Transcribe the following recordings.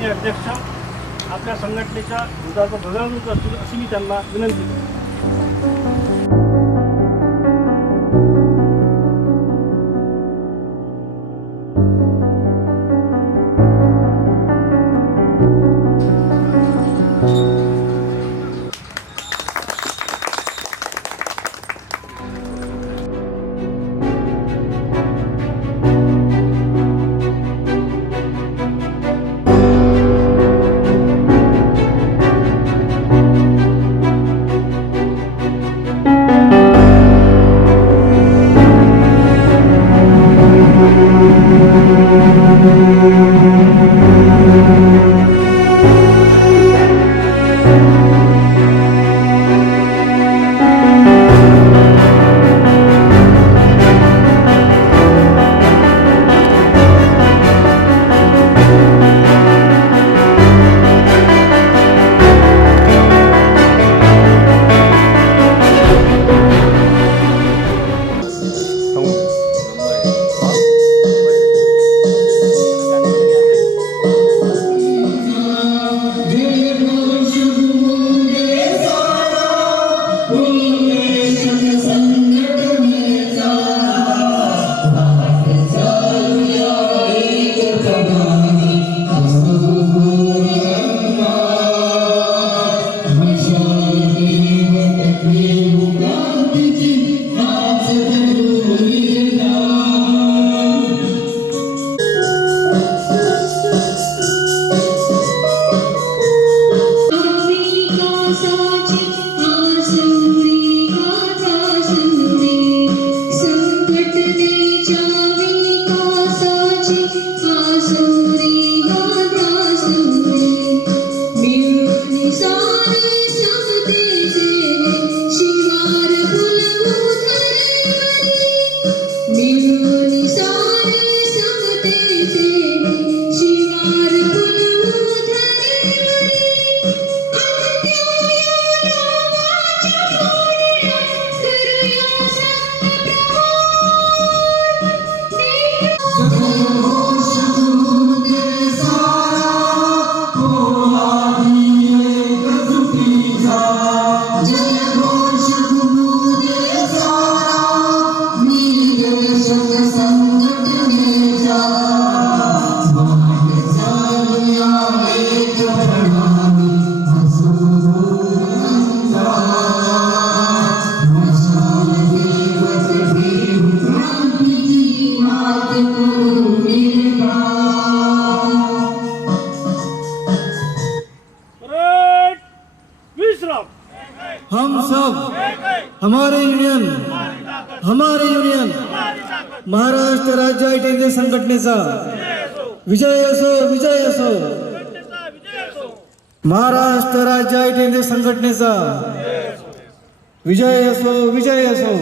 माननीय अध्यक्ष आपल्या संघटनेच्या दुधाचं ध्वजारोहण करतील अशी मी त्यांना विनंती करतो. हम सब हमारे यूनियन महाराष्ट्र राज्य आयटीएनचे संघटनेचा विजय असो विजय असो. महाराष्ट्र राज्य आयटीएनचे संघटनेचा विजय असो विजय असो.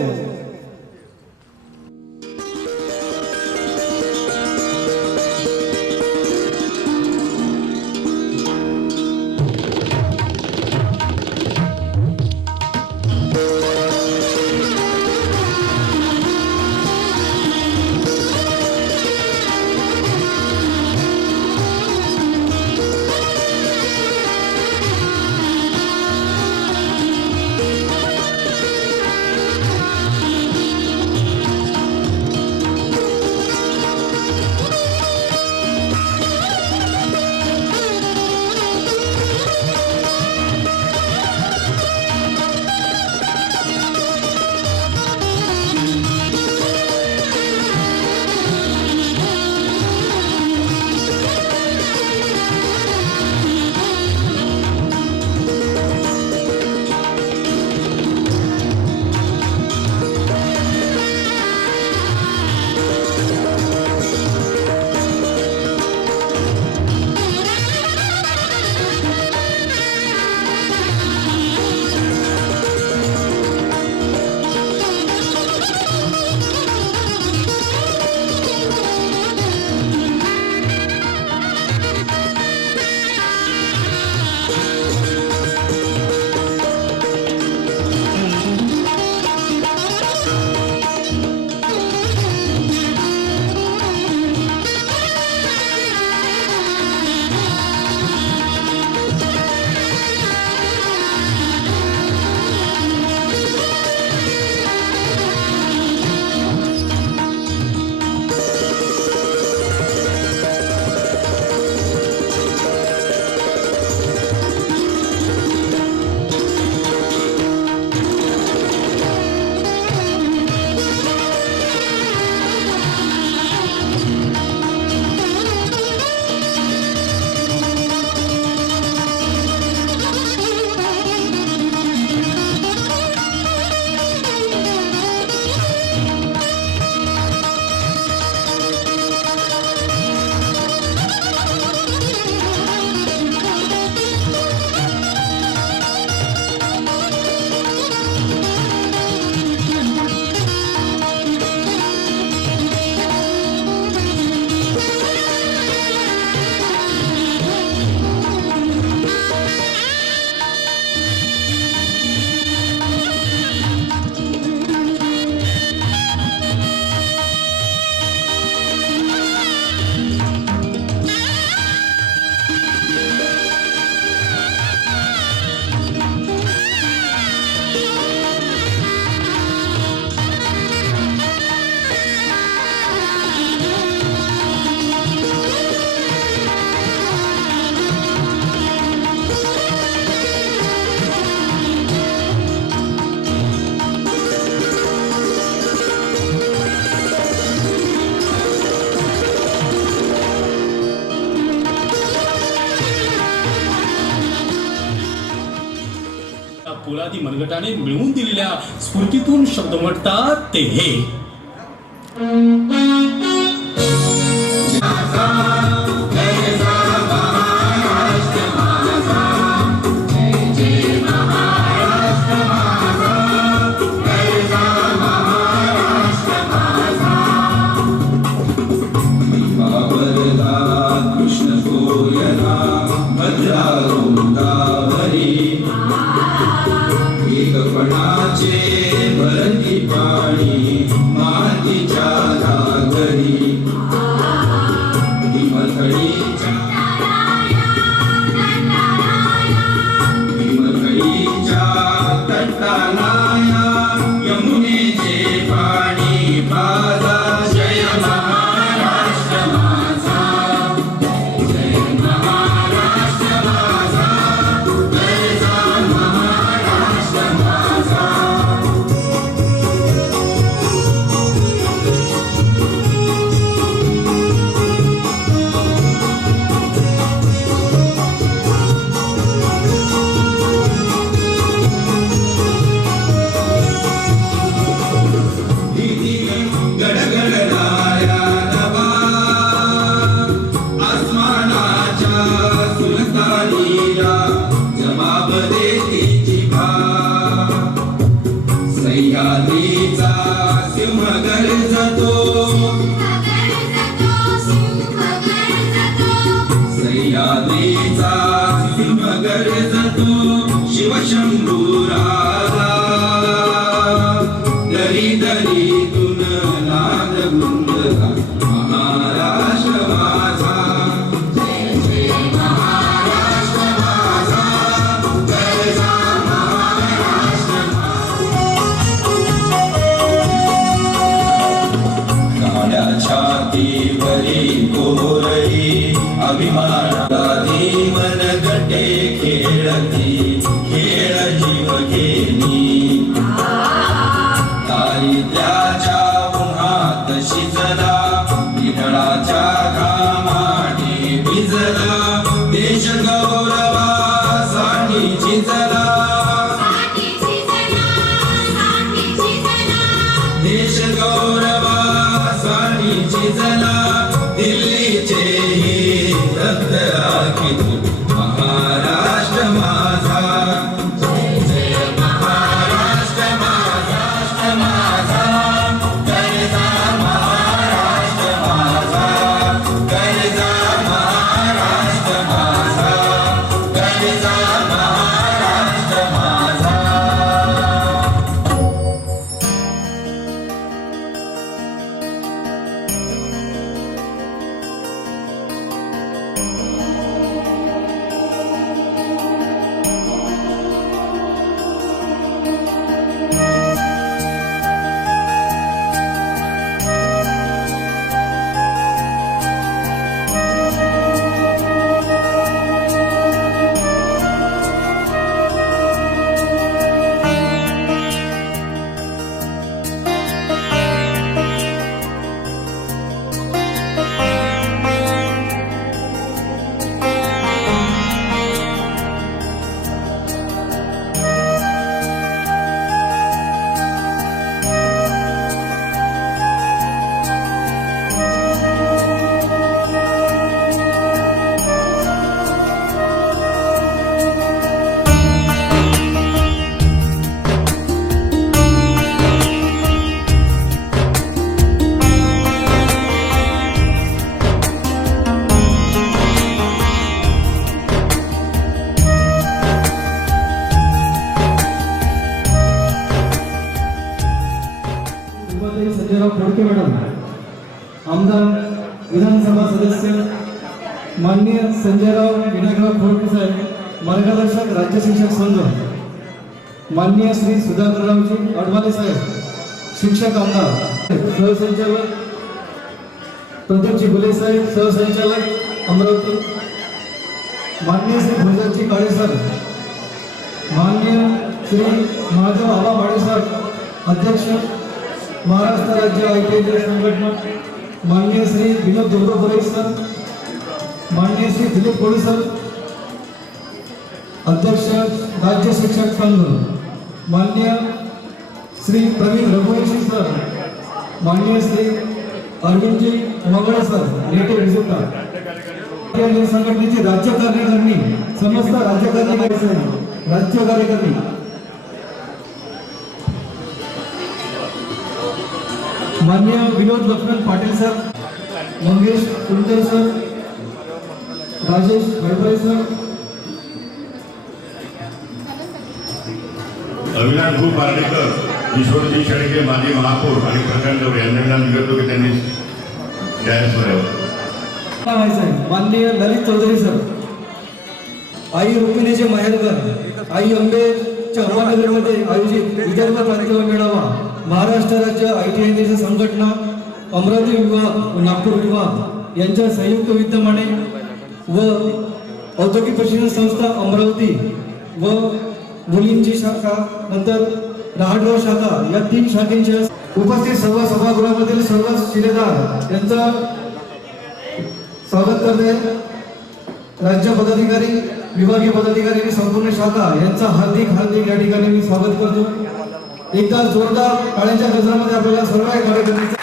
गटाने मिळवून दिलेल्या स्फूर्तीतून शब्द म्हणतात ते हे. आमदार विधानसभा सदस्य माननीय संजयराव विनायकराव खोडके साहेब, मार्गदर्शक राज्य शिक्षक संघ, माननीय श्री सुधाकररावजी अडवाले साहेब, शिक्षक आमदार, सहसंचालक प्रदीपजी बुले साहेब, सहसंचालक अमरावती, माननीय श्री भोजनजी काळे सर, माननीय श्री माधव आबा माडे सर, अध्यक्ष महाराष्ट्र राज्य ITI संघटना, माननीय श्री विनोद दोबरे सर, माननीय श्री दिलीप कोळी सर, अध्यक्ष राज्य शिक्षक संघ, माननीय श्री प्रवीण रघुवंशी सर, माननीय श्री अरविंदजी मगळे सर, नेते विजेता या संघटनेची राज्य कार्यकारिणी, समस्त राज्य कार्यकारिणी माननीय Vinod Laxman Patil sir, Mangesh Kulkar sir, Rajesh Gadbale sir, Avinash Bhu Parlekar, Kishorji Shelke, माजी महापौर आणि प्रकांड यांना विनंती करतो की त्यांनी डॅन्सवर आहे. माननीय ललित चौधरी सर, आई रुक्मिणीचे माहेरघर आई अंबेच्या अहमदनगरमध्ये आयोजित विदर्भ क्रांतीवर मेळावा, महाराष्ट्र राज्य ITI संघटना, अमरावती विभाग व नागपूर विभाग यांच्या संयुक्त विद्यमाने व औद्योगिक प्रशिक्षण संस्था अमरावती व मुलींची शाखा, नंतर रहाटगाव शाखा या 3 शाखेच्या उपस्थित सर्व सभागृहामधील सर्व शिलेदार यांचं स्वागत करते. राज्य पदाधिकारी, विभागीय पदाधिकारी आणि संपूर्ण शाखा यांचा हार्दिक या ठिकाणी मी स्वागत करतो. एकदा जोरदार टाळ्यांच्या गजरामध्ये आपल्याला सर्व कार्यकर्त्यांचं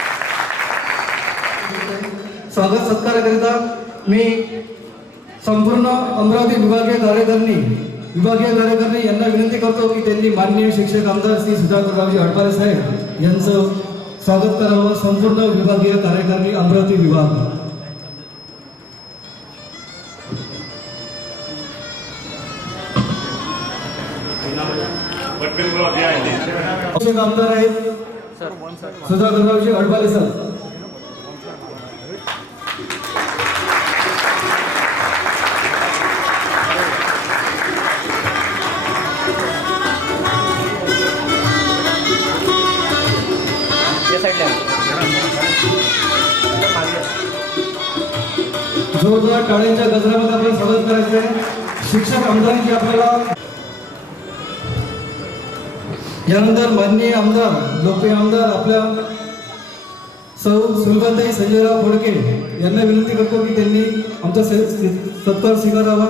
स्वागत सत्काराकरिता मी संपूर्ण अमरावती विभागीय कार्यकारिणी यांना विनंती करतो की त्यांनी माननीय शिक्षक आमदार श्री सुधाकररावजी हडपाले साहेब यांचं स्वागत करावं. संपूर्ण विभागीय कार्यकारिणी अमरावती विभाग. शिक्षक आमदार आहेत सुधाकररावजी हडपाले सर. जोरदार टाळ्यांच्या गजरामध्ये आपल्याला स्वागत करायचं आहे. शिक्षक आमदारांची आपल्याला यानंतर माननीय आमदार, लोकप्रिय आमदार आपल्या सौ सुलभाताई संजयराव खोडके यांना विनंती करतो की त्यांनी आमचा सत्कार स्वीकारावा.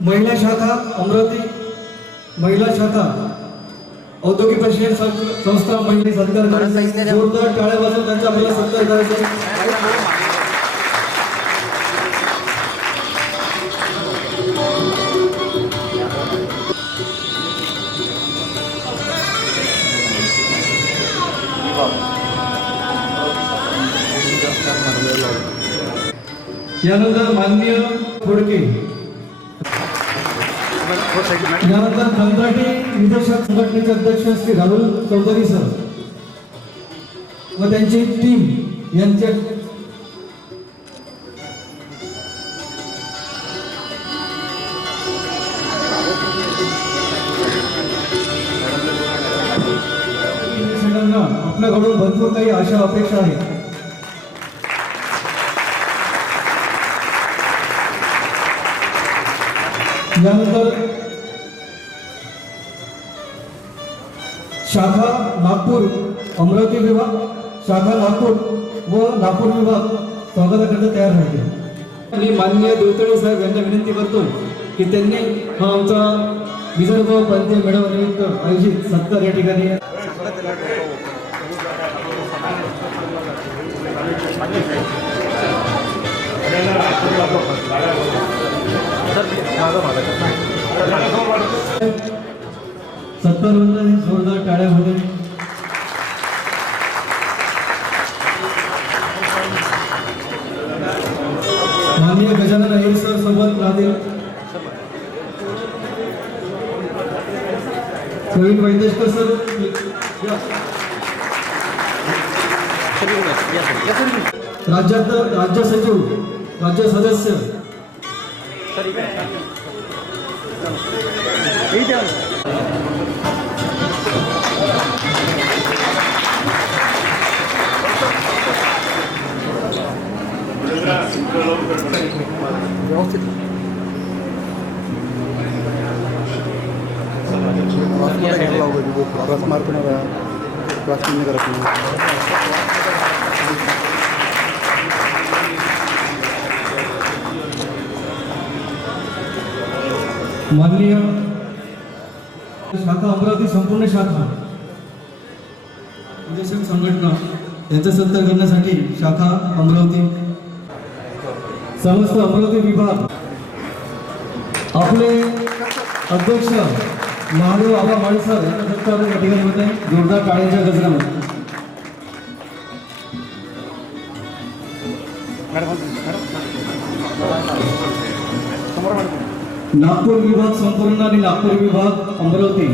महिला शाखा अमरावती, महिला शाखा औद्योगिक प्रशिक्षण संस्था महिला सत्कार करायचा. जोरदार टाळ्या वाजवून त्यांचा आपल्याला सत्कार करायचा आहे. यानंतर माननीय खोडके, यानंतर कंत्राटी निदर्शक संघटनेचे अध्यक्ष श्री राहुल चौधरी सर व त्यांची टीम यांच्या आपल्याकडून भरपूर काही आशा अपेक्षा आहेत. यानंतर शाखा नागपूर, अमरावती विभाग, शाखा नागपूर व नागपूर विभाग स्वागताकरता तयार राहते. आणि माननीय देवतळे साहेब यांना विनंती करतो की त्यांनी हा आमचा विदर्भ प्रांतीय मेळाव्यानिमित्त आयोजित सत्कार या ठिकाणी सत्कारवंत जोरदार टाळ्यामध्ये माननीय गजानन अय्यर सर सोबत राहतील. प्रवीण वैदेशकर सर, राज्य सचिव, राज्य सदस्य माननीय शाखा अमरावती संपूर्ण शाखा उद्योजक संघटना यांचा सत्कार करण्यासाठी शाखा अमरावती समस्त अमरावती विभाग आपले अध्यक्ष महादेव आबा माळी सर यांचा सत्कार या ठिकाणी होत आहे जोरदार टाळ्यांच्या गजरामध्ये. नागपूर विभाग संपूर्ण आणि नागपूर विभाग अमरावती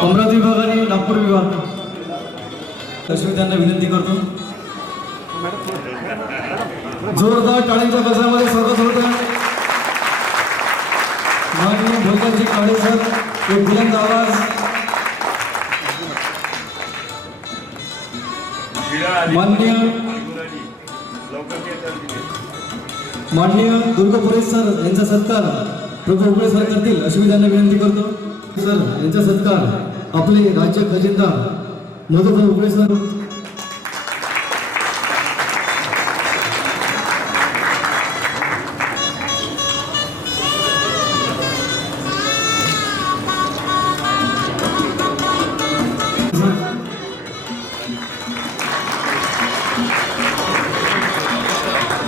अमरावती विभाग आणि नागपूर विभाग अशी त्यांना विनंती करतो. जोरदार टाळ्यांच्या गजरामध्ये स्वागत होत आहे. माननीय भोजनजी काळे सर एक बुलंद आवाज. माननीय दुर्गापुरे सर यांचा सत्कार प्रभू उगळे सर करतील अशी मी त्यांना विनंती करतो. सर यांचा सत्कार आपले राज्य खजिनदार मधुभाऊ उगळे सर.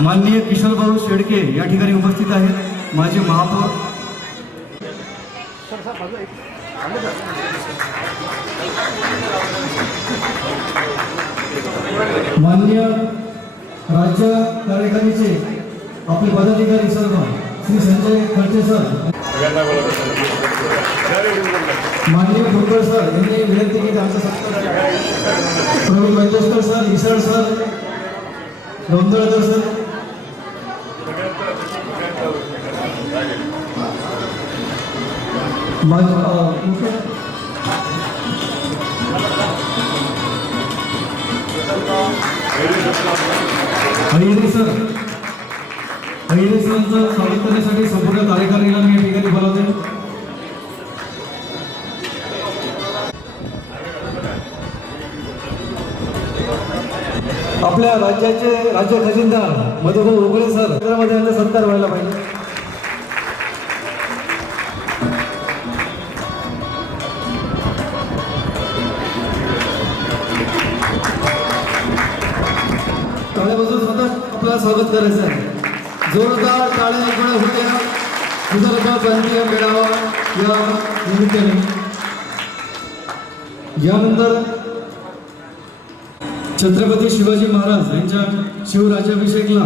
माननीय किशोरभाऊ शेडके या ठिकाणी उपस्थित आहेत. माजी महापौर माननीय राज्य कार्यकारिणीचे आपले पदाधिकारी सर्व श्री संजय खडसे सर माननीय फुलकर सर यांनी विनंती केली आमचा सत्कार. Praveen Vaidyaskar sir Isal sir Gondhalkar sir Ahire sir सरांचं स्वागत करण्यासाठी संपूर्ण कार्यकारिणीला मी या ठिकाणी बोलावते. आपल्या राज्याचे राज्य खजिनदार मधुभाऊ उगळे सर त्यामध्ये यांचा सत्कार व्हायला पाहिजे. टाळ्यापासून स्वतः आपल्याला स्वागत करायचं आहे. जोरदार टाळ्या ऐकण्या होत्या विदर्भ प्रांतीय मेळावा या निमित्ताने. यानंतर छत्रपती शिवाजी महाराज यांच्या शिवराज्याभिषेकला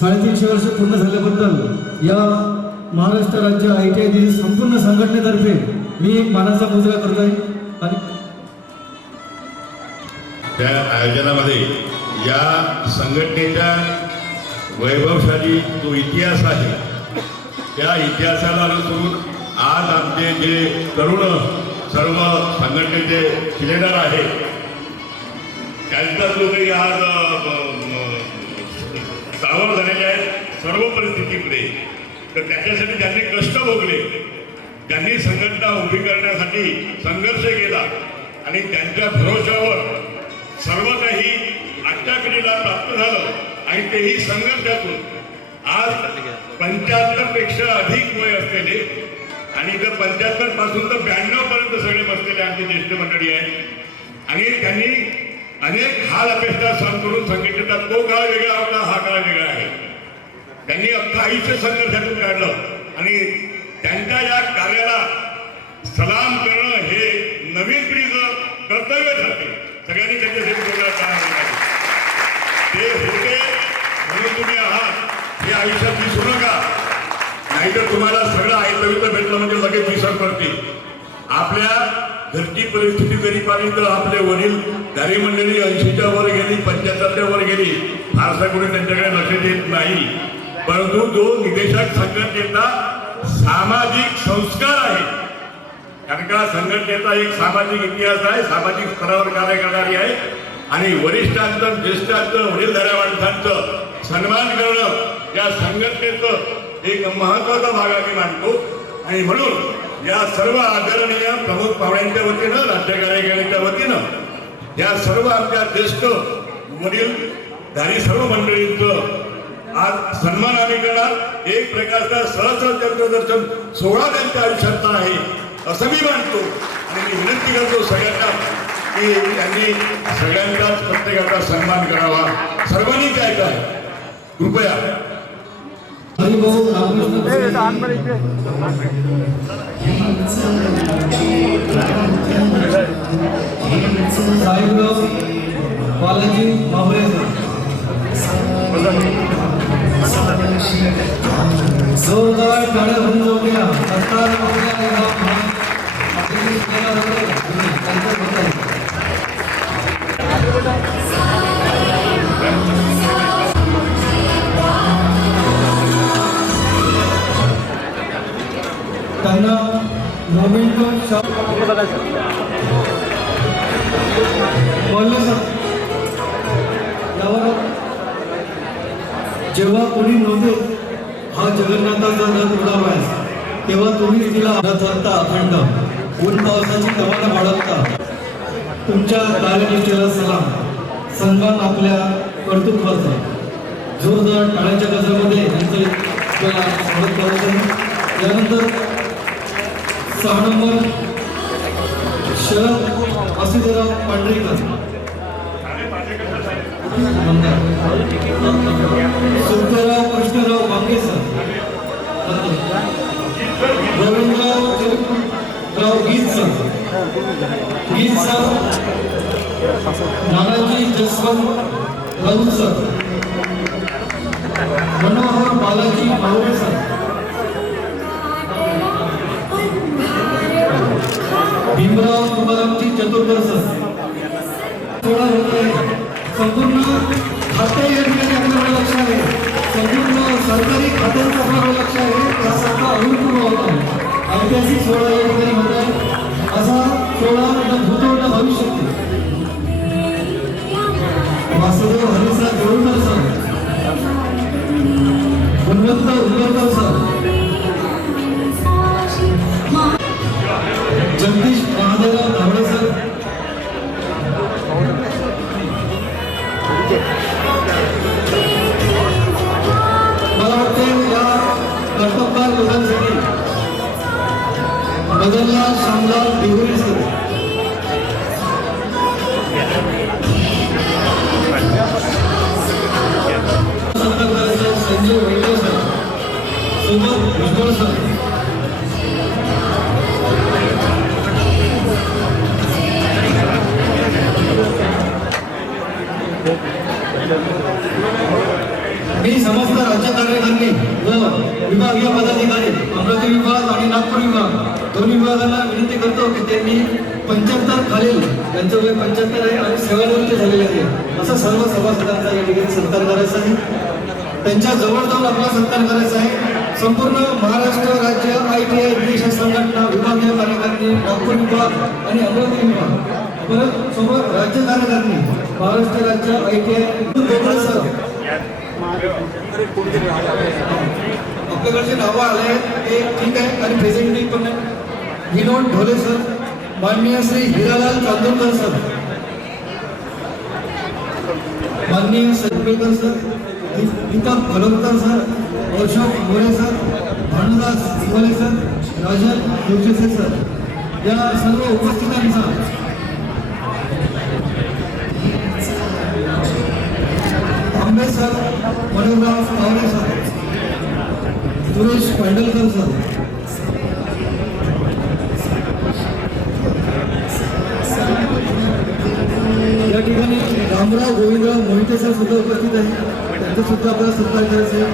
350 वर्ष पूर्ण झाल्याबद्दल या महाराष्ट्र राज्य ITI संपूर्ण संघटनेतर्फे मी एक मानाचा मुजरा करत आहे. आणि त्या आयोजनामध्ये या संघटनेच्या वैभवशाली जो इतिहास आहे त्या इतिहासाला अनुसरून आज आमचे जे तरुण सर्व संघटनेचे शिलेदार आहेत त्यांचा जो काही आज सावध झालेले आहेत सर्व परिस्थितीमध्ये, तर त्याच्यासाठी त्यांनी कष्ट भोगले. त्यांनी संघटना उभी करण्यासाठी संघर्ष केला आणि त्यांच्या भरोशावर सर्व काही आजच्या पिढीला प्राप्त झालं आणि तेही संघर्षातून. आज 75 पेक्षा अधिक वय असलेले आणि तर 75 पासून तर 92 पर्यंत सगळे बसलेले आमची ज्येष्ठ मंडळी आहेत आणि त्यांनी अनेक हाल अपेक्षा सहन करून संघटनेचा तो काळ वेगळा होता, हा काळ वेगळा आहे. त्यांनी अख्खं आयुष्य संघर्षातून काढलं आणि त्यांच्या या कार्याला सलाम करणं हे नवीन पिढीचं कर्तव्य ठरते. सगळ्यांनी त्यांच्यासाठी ते होते म्हणून तुम्ही आहात हे आयुष्यात विसरू नका. नाहीतर तुम्हाला सगळं आयतवितं भेटलं म्हणजे लगेच विसर पडते. आपल्या घरची परिस्थिती जरी पाहिली तर आपले वडील दारी मंडळी 80च्या वर गेली, 75च्या वर गेली, फारसा कोणी त्यांच्याकडे लक्ष देत नाही. परंतु जो निदेशक संघटनेचा सामाजिक संस्कार आहे, कारण का संघटनेचा एक सामाजिक इतिहास आहे, सामाजिक स्तरावर कार्य करणारी आहे आणि वरिष्ठांचं ज्येष्ठांचं वडीलधाऱ्या माणसांचं सन्मान करणं या संघटनेचं एक महत्वाचा भाग आम्ही मानतो. आणि म्हणून या सर्व आदरणीय प्रमुख पाहुण्यांच्या वतीनं राज्य कार्यकारिणीच्या वतीनं या सर्व आमच्या ज्येष्ठ वडीलधारी सर्व मंडळींचं आज सन्मानाने करणार एक प्रकारचा सहस्र चक्रदर्शन सोहळा त्यांच्या आयुष्यातला आहे असं मी मानतो. आणि मी विनंती करतो सगळ्यांना की त्यांनी सगळ्यांचाच प्रत्येकाचा सन्मान करावा. सर्वांनी काय काय कृपया हरिभाऊ रामकृष्ण साहेबराव बालाजी मावळे जोरदार टाळ्या होऊन जाऊ द्या. सरकार त्यांना मोमेंटो बोलले सर. यावर जेव्हा कोणी नव्हते हा जगन्नाथाचा रथ उडावायस तेव्हा तुम्ही तिला रथ होता अखंड ऊन पावसाची कमाना बाळगता. तुमच्या कार्यनिष्ठेला सलाम सन्मान आपल्या कर्तृत्वाचा. जोरदार टाळ्यांच्या गजरामध्ये यांचं स्वागत करायचं. यानंतर 6 नंबर शरद वासुदेवराव पांढरेकर, सुखराव कृष्णराव मांगेसर, रवींद्रराव गीत सर, नानाजी जसवंत राऊत सर, मनोहर बालाजी मावळे सर, भीमराव तुकारामजी चतुर्कर सर. थोडा होत आहे संपूर्ण खाते योजनेचे आपल्याला लक्ष आहे. संपूर्ण सरकारी खात्यांचं आपल्याला लक्ष आहे. त्यासारखा अभूतपूर्व होता ऐतिहासिक सोहळा या ठिकाणी होत आहे. असा सोहळा न भूतो न भविष्यती. वासुदेव हरिसा देऊळकर सर, गुणवंत उंबरकर सर, जगदीश महादेवराव धावडे सर, मला वाटते या कर्तव्यपार लोकांसाठी बदलला श्यामलाल देवरे सर, संजय वैद्य सर, सोबत भुजबळ सर, मी समस्त राज्य कार्यकारिणी व विभागीय पदाधिकारी अमरावती विभाग आणि नागपूर विभाग दोन्ही विभागांना विनंती करतो की त्यांनी 75 खालील त्यांचं वय 75 आहे आणि सेवानिवृत्त झालेले आहे असं सर्व सभासदांचा या ठिकाणी सत्कार करायचा आहे. त्यांच्या जवळ जाऊन आपला सत्कार करायचा आहे. संपूर्ण महाराष्ट्र राज्य ITI विशेष संघटना विभागीय कार्यकारिणी नागपूर विभाग आणि अमरावती विभाग परत सोबत राज्य कार्यकारिणी महाराष्ट्र राज्य ITI सर आपल्याकडचे नावं आले आहेत ते ठीक आहे आणि प्रेझेंटिंग पण आहे. विनोद ढोले सर, माननीय श्री हिरालाल चांदोरकर सर, माननीय Sadpekar sir, Deepak Bhalorkar sir, Ashok More sir, Bhanudas Diwale sir, Rajan जोगेसे sir या सर्व उपस्थितांचा आंबे सर, मनोहरराव कावरे सर, सुरेश पांडलकर सर, या ठिकाणी रामराव गोविंदराव मोहिते सर सुद्धा उपस्थित आहे. त्यांचा सुद्धा आपल्याला सत्कार करायचा आहे.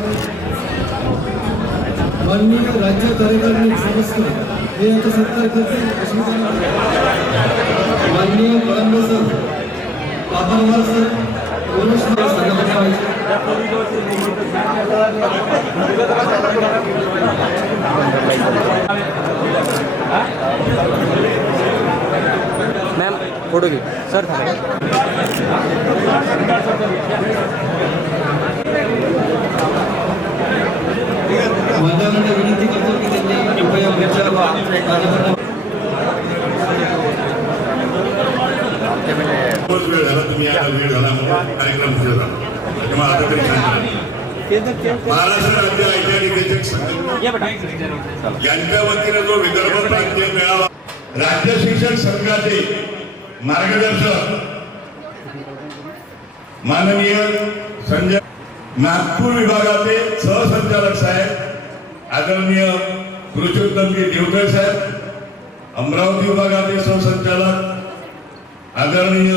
माननीय राज्य कार्यकारिणी सदस्य हे यांचा सत्कार करते. माननीय Kalambe sir, Paparwar sir, ma'am photo घे सर माझ्याकडे विनंती करतो की त्यांनी कृपया वेळ झाला तुम्ही यायला वेळ झाला म्हणून कार्यक्रम उशीर झाला तेव्हा आता तरी सांगा महाराष्ट्र राज्य आयटी निदेशक संघटना यांच्या वतीने जो विदर्भ प्रांतीय मेळावा राज्य शिक्षक संघाचे मार्गदर्शक माननीय संजय नागपूर विभागाचे सहसंचालक साहेब आदरणीय पुरुषोत्तमजी देवकर साहेब, अमरावती विभागाचे सहसंचालक आदरणीय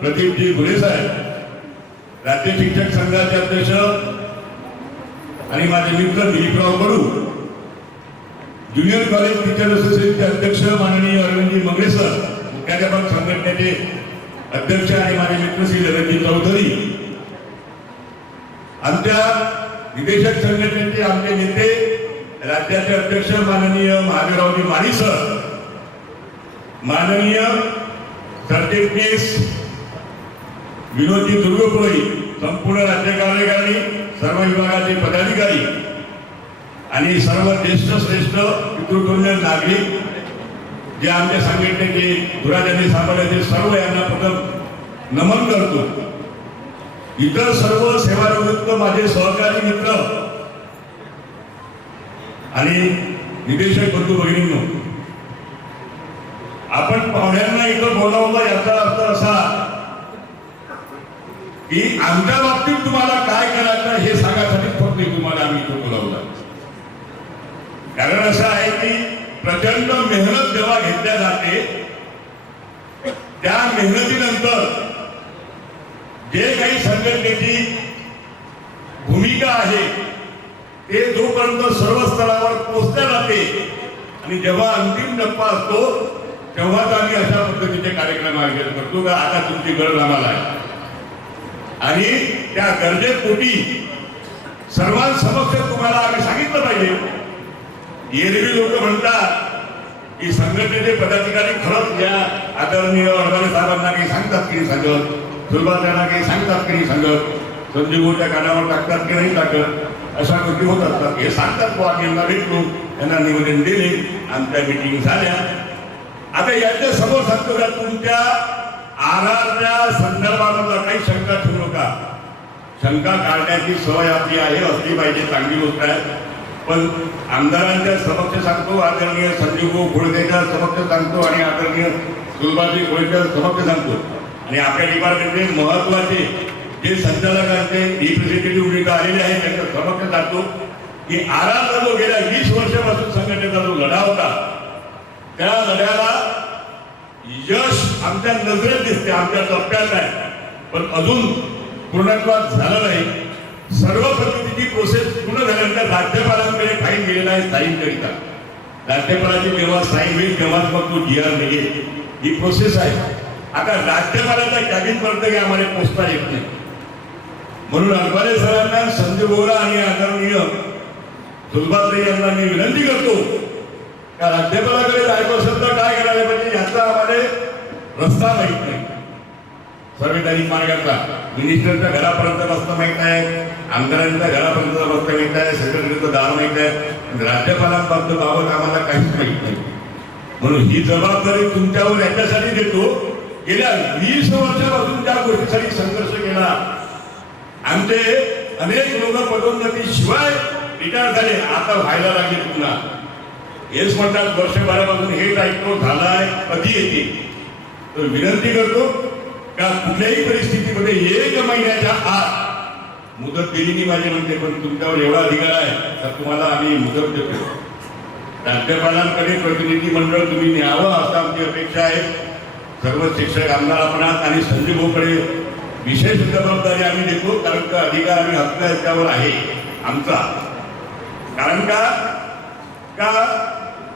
प्रदीपजी भुले साहेब, राज्य शिक्षक संघाचे अध्यक्ष आणि माझे मित्र दिलीपराव कडू, ज्युनियर कॉलेज टीचर असोसिएशनचे अध्यक्ष माननीय अरविंदजी मंगळे सर, मुख्याध्यापक संघटनेचे अध्यक्ष आणि माझे मित्र श्री ललितजी चौधरी, आमच्या निदेशक संघटनेचे आमचे नेते राज्याचे अध्यक्ष माननीय महादेवरावजी माळी सर, माननीय सरचिटणीस विनोदजी दुर्गपुरी, संपूर्ण राज्य कार्यकारिणी, सर्व विभागाचे पदाधिकारी आणि सर्व ज्येष्ठ श्रेष्ठ पितृतुल्य नागरिक जे आमच्या संघटनेचे धुराजांनी सांभाळले सर्व यांना प्रथम नमन करतो. इतर सर्व सेवानिवृत्त माझे सहकारी मित्र आणि निदेशक बंधू भगिनींनो, आपण पाहुण्यांना इथं बोलावलं याचा अर्थ असा की आमच्या बाबतीत तुम्हाला काय करायचं हे सांगायसाठी फक्त तुम्हाला आम्ही इथं बोलावलं. कारण असं आहे की प्रचंड मेहनत जेव्हा घेतल्या जाते त्या मेहनतीनंतर जे काही संघटनेची भूमिका आहे ते जोपर्यंत सर्व स्तरावर पोहोचल्या जाते आणि जेव्हा अंतिम टप्पा असतो तेव्हाच आम्ही अशा पद्धतीचे कार्यक्रम आयोजित करतो का आता तुमची गरज आम्हाला आहे आणि त्या गरजेपोटी सर्वांसमक्ष तुम्हाला आम्ही सांगितलं पाहिजे. एरवी लोक म्हणतात की संघटनेचे पदाधिकारी खरंच या आदरणीय अडवाणी साहेबांना काही सांगतात की नाही सांगत, सुलभातांना काही सांगतात की नाही सांगत, संजीवच्या कानावर टाकतात की नाही टाकत, अशा गोष्टी होत असतात. हे सांगतात आम्ही यांना भेटलो, यांना निवेदन दिले, आमच्या मिटिंग झाल्या. आता यांच्या समोर सांगतो का तुमच्या आराच्या संदर्भात काही शंका ठेवू नका. शंका काढण्याची सवय आपली आहे, असली पाहिजे, चांगली गोष्ट आहे. पण आमदारांच्या समक्ष सांगतो, आदरणीय संजीव घोडकेच्या समक्ष सांगतो आणि आदरणीय सुलभाजी घोडकेच्या समक्ष सांगतो आणि आपल्या डिपार्टमेंटचे महत्वाचे जे संचालकांचे रिप्रेझेंटेटिव्ह भूमिका आलेले आहेत त्यांच्या समक्ष सांगतो की आराचा जो गेल्या 20 वर्षापासून संघटनेचा जो लढा होता त्या लढ्याला यश आमच्या नजरेत दिसते, आमच्या टप्प्यात आहे, पण अजून पूर्णत्वात झालं नाही. सर्व पद्धतीची प्रोसेस पूर्ण झाल्यानंतर राज्यपालांकडे फाईल गेलेला आहे स्थायीकरिता. राज्यपालाची जेव्हा साईन होईल तेव्हाच मग तो GR निघेल. ही प्रोसेस आहे. आता राज्यपालाच्या कॅबिन पर्यंत आम्हाला पोचता येत नाही, म्हणून अडवाणी सरांना, संजय बोरा आणि आदरणीय सुलभाताई यांना मी विनंती करतो का राज्यपालाकडे जायचं असेल तर काय करायला पाहिजे याचा आम्हाला रस्ता माहित नाही. संविधानिक मार्गाचा मिनिस्टरच्या घरापर्यंत रस्ता माहित आहे, आमदारांच्या घरापर्यंत रस्ता माहित आहे, सेक्रेटरीचं दार माहित आहे, राज्यपालांबाबत आम्हाला काहीच माहित नाही. म्हणून ही जबाबदारी तुमच्यावर याच्यासाठी देतो. गेल्या 20 वर्षापासून त्या गोष्टीसाठी संघर्ष केला. आमचे अनेक लोक पदोन्नती शिवाय रिटायर झाले, आता व्हायला लागले. पुन्हा हेच म्हणतात वर्षभरापासून हेच ऐकतो झालाय, कधी येते. तर विनंती करतो का कुठल्याही परिस्थितीमध्ये 1 महिन्याच्या आत मुदत दिली नाही माझी म्हणते, पण तुमच्यावर एवढा अधिकार आहे तर तुम्हाला आम्ही मुदत देतो. राज्यपालांकडे प्रतिनिधी मंडळ तुम्ही न्यावं असं आमची अपेक्षा आहे. सर्व शिक्षक आमदार आपणात आणि संजीवकडे विशेष जबाबदारी आम्ही देतो, कारण का अधिकार आणि हक्क याच्यावर आहे आमचा. कारण का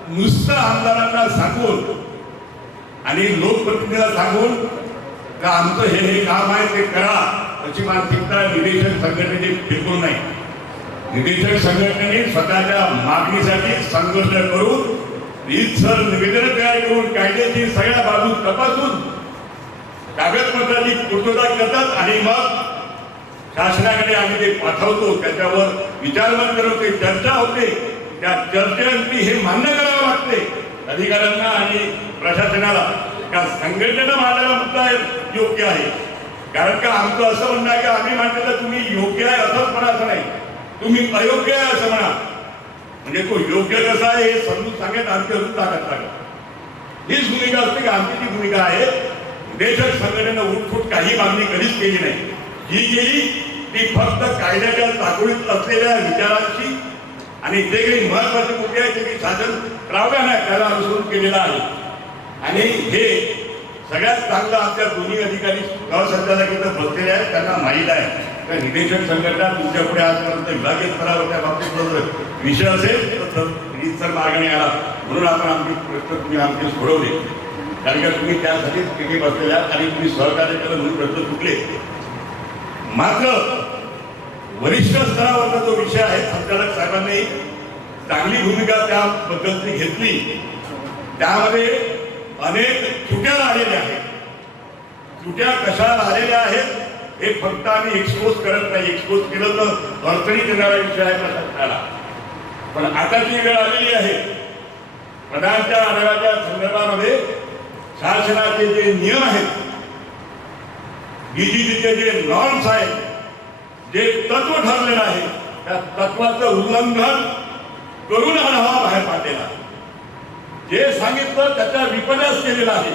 नुसतं आमदारांना सांगून आणि लोकप्रतिनिधीला सांगून का आमचं हे काम आहे ते करा अशी मानसिकता निदेशक संघटनेची बिलकुल नाही. निदेशक संघटनेने स्वतःच्या मागणीसाठी संघर्ष करून रीतसर निवेदन तयार करून कायद्याची सगळ्या बाजू तपासून कागदपत्राची पूर्तता करतात आणि मग शासनाकडे आम्ही ते पाठवतो. त्याच्यावर विचारमंत करतो, चर्चा होते. त्या चर्चेअंती हे मान्य करावं लागते अधिकाऱ्यांना आणि प्रशासनाला का संघटनेला मांडायला मुद्दा योग्य आहे. कारण का आमचं असं म्हणणं आहे की आम्ही मांडलेलं तुम्ही योग्य आहे असंच म्हणायचं नाही. तुम्ही अयोग्य आहे असं म्हणा, म्हणजे तो योग्य कसा आहे हे समजून सांगत आमची अजून ताकद लागत. हीच भूमिका असते की आमची जी भूमिका आहे, निदेशक संघटनेनं उठफूट काही मागणी कधीच केली नाही. जी केली ती फक्त कायद्याच्या चाकोळीत असलेल्या विचारांची आणि जे काही महत्वाचे मुद्दे आहेत ते शासन प्राधान्याने त्याला अनुसरून केलेलं आहे. आणि हे सगळ्यात चांगलं आमच्या दोन्ही अधिकारी सहसंचालक इथं बसलेले आहेत, त्यांना माहीत आहे. तर निदेशक संघटना तुमच्या पुढे आजपर्यंत विभागीय स्तरावर त्या बाबतीत विषय असेल तर रीतसर मार्गाने आला, म्हणून आपण आमचे प्रश्न तुम्ही आमचे सोडवले. कारण का तुम्ही त्यासाठीच तिथे बसलेले आहात आणि तुम्ही सहकार्य केलं म्हणून प्रश्न सुटले. मात्र वरिष्ठ स्तरावरचा जो विषय आहे, संचालक साहेबांनी चांगली भूमिका त्याबद्दलची घेतली. त्यामध्ये अनेक त्रुट्या आलेल्या आहेत. त्रुट्या कशा आलेल्या आहेत हे फक्त आम्ही एक्सपोज करत नाही. एक्सपोज केलं तर अडचणीत येणारा विषय आहे प्रशासनाला. पण आता जी वेळ आलेली आहे, पदांच्या आढाव्याच्या संदर्भामध्ये शासनाचे जे नियम आहेत, DGGचे जे नॉर्म्स आहेत, जे तत्व ठरलेलं आहे, त्या तत्वाचं उल्लंघन करून आढावा बाहेर पाडलेला, जे सांगितलं त्याचा विपर्यास केलेला आहे.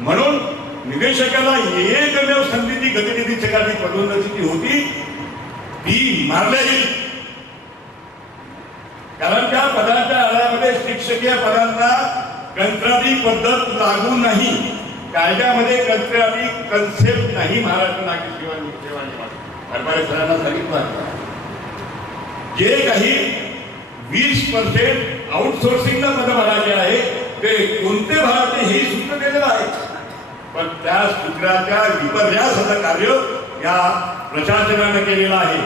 म्हणून निदेशकाला एकमेव संधीची गटनिरीक्षकाची पदोन्नती होती ती मारल्या गेली. कारण त्या पदाच्या आधारामध्ये शिक्षकीय पदांना कंत्राटी पद्धत लागू नाही. कायद्यामध्ये कंत्राटी कन्सेप्ट नाही. महाराष्ट्र नागरिक सेवा नियम हरबारे सरांना सांगितलं, जे काही 20% आउटसोर्सिंगला पद भरायचे आहे ते कोणते भरायचे हे सूत्र दिलेलं आहे. पण त्या सूत्राच्या विपर्यासाचं कार्य या प्रशासनाने केलेलं आहे.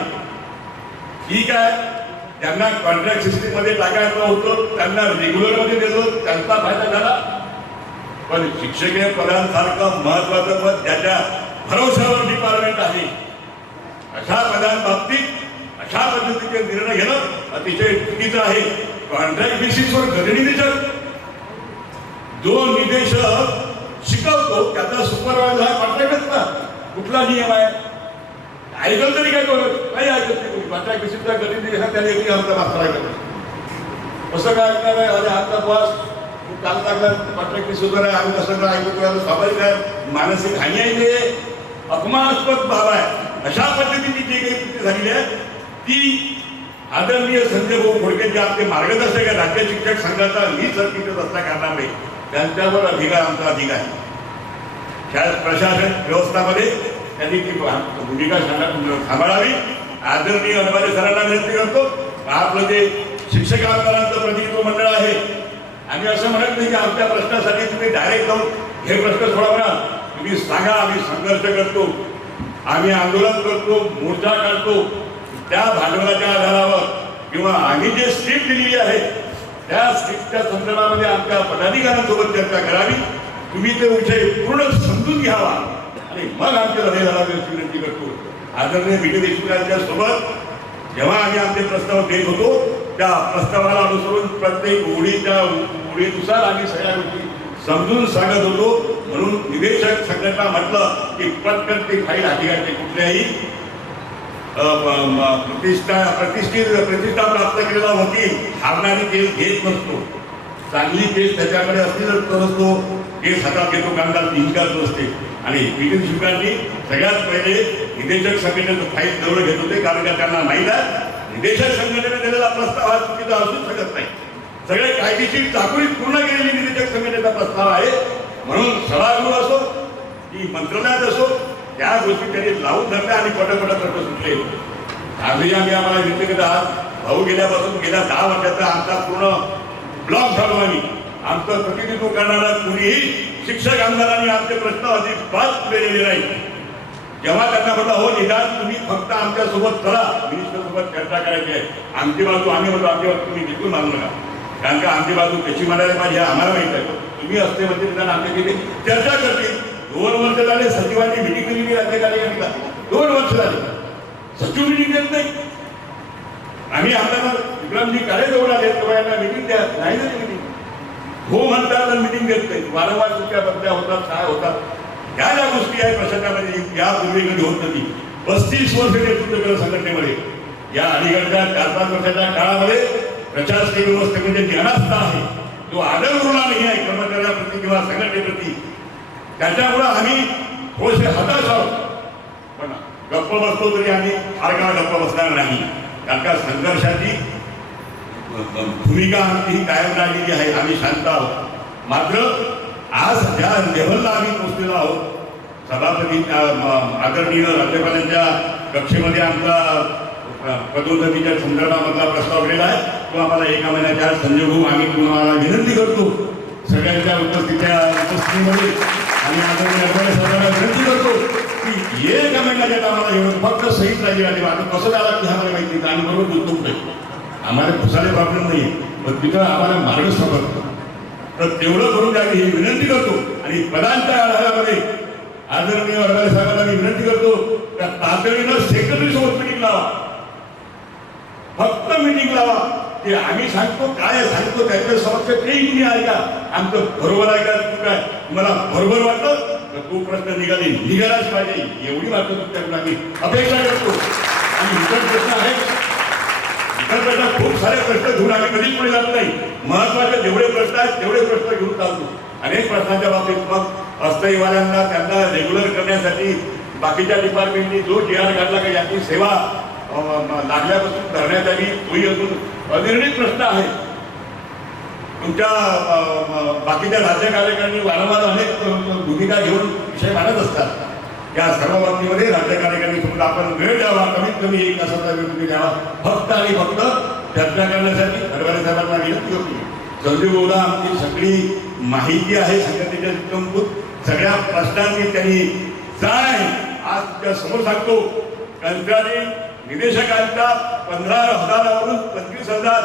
ठीक आहे, त्यांना कॉन्ट्रॅक्ट सिस्टीम मध्ये टाकायचं होतं, त्यांना रेग्युलर मध्ये दिलं, त्यांचा फायदा झाला. पण शिक्षकीय पदांसारखं महत्वाचं पद ज्याच्या भरोशावर डिपार्टमेंट आहे, अशा पदांबाबतीत अशा पद्धतीचे निर्णय घेणं अतिशय चुकीचं आहे. कॉन्ट्रॅक्ट बेसिसवर गटनिरीक्षक जो निदेशक शिकवतो त्याचा सुपरवायझर हा कॉन्ट्रॅक्टच ना. कुठला नियम आहे ऐकलं तरी काय करत नाही, ऐकत नाही. कॉन्ट्रॅक्ट बेसिसचा गटनिरीक्षक त्याने आमचा मास्तर ऐकत कसं काय ऐकणार आहे. अरे आमचा बॉस काल टाकला कॉन्ट्रॅक्ट बेसिसवर आहे, आम्ही कसं काय ऐकतो, स्वाभाविक आहे. मानसिक हानी आहे, ते अपमानास्पद बाब आहे. अशा पद्धतीची जी काही कृती झालेली आहे ती आदरणीय संजय भाऊ खोडके जे आपले मार्गदर्शक आहे राज्य शिक्षक संघाचा मी सरकीत असल्या कारणामुळे त्यांच्यावर अधिकार आमचा अधिकार आहे. शाळेत प्रशासन व्यवस्थामध्ये त्यांनी ती भूमिका सांभाळावी. आदरणीय हरबारे सरांना विनंती करतो, आपलं जे शिक्षक आमदारांचं प्रतिनिधित्व मंडळ आहे, आम्ही असं म्हणत नाही की आमच्या प्रश्नासाठी तुम्ही डायरेक्ट जाऊन हे प्रश्न सोडा म्हणा. तुम्ही सांगा, आम्ही संघर्ष करतो, आम्ही आंदोलन करतो, मोर्चा काढतो. त्या भांडवलाच्या आधारावर किंवा आम्ही जे स्क्रिप्ट दिलेली आहे त्या स्क्रिप्टच्या संदर्भामध्ये आमच्या पदाधिकाऱ्यांसोबत चर्चा करावी. तुम्ही ते विषय पूर्ण समजून घ्यावा आणि मग आमच्या लढाई लढावी अशी विनंती करतो. आदरणीय विजय देशमुखांच्या सोबत जेव्हा आम्ही आमचे प्रस्ताव देत होतो त्या प्रस्तावाला अनुसरून प्रत्येक ओळीनुसार आम्ही सगळ्या गोष्टी समजून सांगत होतो. म्हणून निदेशक संघटना म्हटलं की पटकन ते फाईल अधिकाऱ्याचे कुठल्याही प्रतिष्ठा प्राप्त केलेला वकील हारणारी केस घेत नसतो. चांगली केस त्याच्याकडे असली तरच तो केस हातात घेतो, कामगार निष्काच नसते. आणि विजय शुकांनी सगळ्यात पहिले निदेशक संघटनेचं फाईल जवळ घेत होते, कारण का त्यांना माहीत आहे निदेशक संघटनेने दिलेला प्रस्ताव हा चुकीचा असू शकत नाही. सगळे कायदेशीर चाकोरी पूर्ण केलेली निदेशक संघटनेचा प्रस्ताव आहे. म्हणून सभागृह असो की मंत्रालयात असो त्या गोष्टी त्यांनी लावून धरल्या आणि पटपट प्रश्न सुटले. आजही आम्ही आम्हाला विनंती करत आहात, भाऊ गेल्यापासून गेल्या 10 वर्षाचा आमचा पूर्ण ब्लॉक झालो. आम्ही आमचं प्रतिनिधित्व करणारा कुणीही शिक्षक आमदारांनी आमचे प्रश्न अजिबात केलेले नाही. जेव्हा त्यांना म्हटलं हो निदान तुम्ही फक्त आमच्यासोबत चला, मिनिस्टर सोबत चर्चा करायची आहे, आमची बाजू आम्ही म्हणतो आमची बाजू तुम्ही बिलकुल मानू नका. कारण का आमची बाजू कशी मानायला पाहिजे आम्हाला माहित आहे. तुम्ही असते म्हणजे निदान आमच्या तिथे चर्चा करतील. 2 वर्ष झाले सचिवांनी मिटिंग दिलेली राज्यकार्याला 2 वर्ष झाले सचिव मिटिंग देत नाही. आम्ही आपल्याला विक्रमजी कार्यजवळ आले तेव्हा यांना मिटिंग द्या, नाही झाली मिटिंग. हो म्हणतात तर मिटिंग देत नाही. वारंवार सुट्ट्या बदल्या होतात, काय होतात. ह्या ज्या गोष्टी आहेत प्रशासनामध्ये यापूर्वी कधी होत नाही. 35 वर्ष नेतृत्व केलं संघटनेमध्ये. या अलीकडच्या 4-5 वर्षाच्या काळामध्ये प्रशासकीय व्यवस्थेमध्ये ज्ञानास्था आहे, जो आदर उरला नाही आहे कर्मचाऱ्याप्रती किंवा संघटनेप्रती. त्याच्यामुळं आम्ही थोडेसे हताश आहोत. पण गप्प बसतो तरी आम्ही फार काळ गप्प बसणार नाही, कारण का संघर्षाची भूमिका आमची ही कायम राहिलेली आहे. आम्ही शांत आहोत. मात्र आज ज्या लेव्हलला आम्ही पोहोचलेलो आहोत, सभापती आदरणीय राज्यपालांच्या कक्षेमध्ये आमचा पदोन्नतीच्या संदर्भामधला प्रस्ताव गेलेला आहे. तो आम्हाला 1 महिन्याच्या आत संजय भाऊ आम्ही तुम्हाला विनंती करतो सगळ्यांच्या उपस्थितीमध्ये आणि आदरणीय राज्यपाल साहेबांना विनंती करतो की 1 महिन्याच्या आम्हाला एवढं फक्त सहीच राहिली आहे. आता कसं झालं की आम्हाला माहिती नाही, आम्ही बरोबर गुंतवूक नाही, आम्हाला घुसाले प्रॉब्लेम नाही, पण तिथं आम्हाला मार्ग सापडतो. तर तेवढं करून द्यावी ही विनंती करतो. आणि पदांच्या आधारामध्ये आदरणीय राज्यपाल साहेबांना मी विनंती करतो त्या तातडीनं सेक्रेटरी सोबत मिटिंग लावा, फक्त मिटिंग लावा. ते आम्ही सांगतो काय सांगतो त्याच्या समक्ष काही तुम्ही ऐका, आमचं बरोबर आहे का चूक आहे, तुम्हाला बरोबर वाटलं तर तो प्रश्न निघालाच पाहिजे एवढी वाटतं तुमच्याकडून आम्ही अपेक्षा करतो. आणि इतर प्रश्न आहेत, इतर प्रश्न खूप सारे प्रश्न घेऊन आम्ही कधीच पुढे जात नाही. महत्वाचे जेवढे प्रश्न आहेत तेवढे प्रश्न घेऊन चालतो. अनेक प्रश्नांच्या बाबतीत मग अस्थायीवाल्यांना त्यांना रेग्युलर करण्यासाठी बाकीच्या डिपार्टमेंटनी जो GR काढला का याची सेवा लागल्यापासून धरण्यात आली, तोही अजून अनिर्णित प्रश्न आहे. तुमच्या बाकीच्या राज्य कार्यकारिणी वारंवार अनेक भूमिका घेऊन विषय मांडत असतात. या सर्व बाबतीमध्ये राज्य कार्यकारिणीसोबत आपण वेळ द्यावा, कमीत कमी 1 तासाचा वेळ तुम्ही द्यावा, फक्त आणि फक्त चर्चा करण्यासाठी. अडवाणी साहेबांना विनंती होती, संजय भाऊला आमची सगळी माहिती आहे संघटनेच्या इतंभूत सगळ्या प्रश्नांची त्यांनी जाण आहे. आज त्या समोर सांगतो, कंत्राटी निदेशकांच्या 15,000वरून 25,000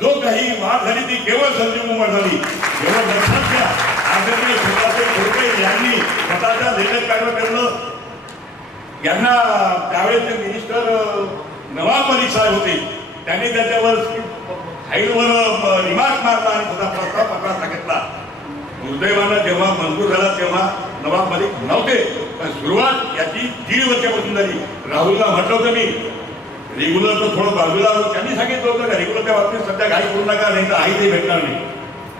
जो काही वाढ झाली ती केवळ संजय भाऊमुळे झाली. एवढं लक्षात घ्या. आदरणीय सुभाषभाई खोडके यांनी स्वतःच्या लेखक कार्यक्रम यांना त्यावेळेचे मिनिस्टर नवाब मलिक साहेब होते, त्यांनी त्याच्यावर फाईलवर रिमार्क मारला आणि स्वतः प्रस्ताव पत्रात सांगितला. दुर्दैवानं जेव्हा मंजूर झाला तेव्हा नवाब मलिक नव्हते, पण सुरुवात याची 1.5 वर्षापासून झाली. राहुलला म्हटलं होतं मी रेग्युलर तर थोडं बाजूला, त्यांनी सांगितलं होतं का रेग्युलरच्या बाबतीत सध्या काही करू नका, नाही तर आहे ते भेटणार नाही.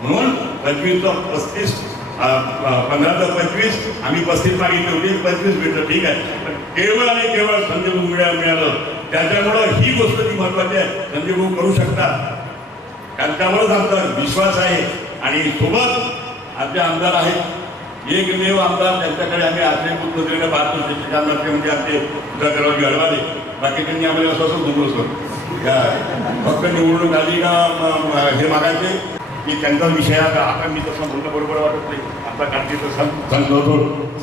म्हणून 25 तर 35, 15 तर 25, आम्ही 35 मागितले होते, 25 भेटलं, ठीक आहे. पण केवळ आणि केवळ संजय भाऊ मिळालं. त्याच्यामुळं ही गोष्ट ती महत्वाची आहे, संजय भाऊ करू शकतात, त्यांच्यामुळेच आमचा विश्वास आहे. आणि सोबत आमचे आमदार आहेत, एकमेव आमदार त्यांच्याकडे आम्ही आश्रयभूत नजरेनं पाहतो, शिक्षकांमध्ये म्हणजे आमचे सुधाकररावजी अडवाले. बाकीच्यांनी आम्हाला असं बोललो सर फक्त निवडणूक आली का हे मागायचे की त्यांचा विषय आता मी तसं बोलणं बरोबर वाटत नाही. आता काळजीचं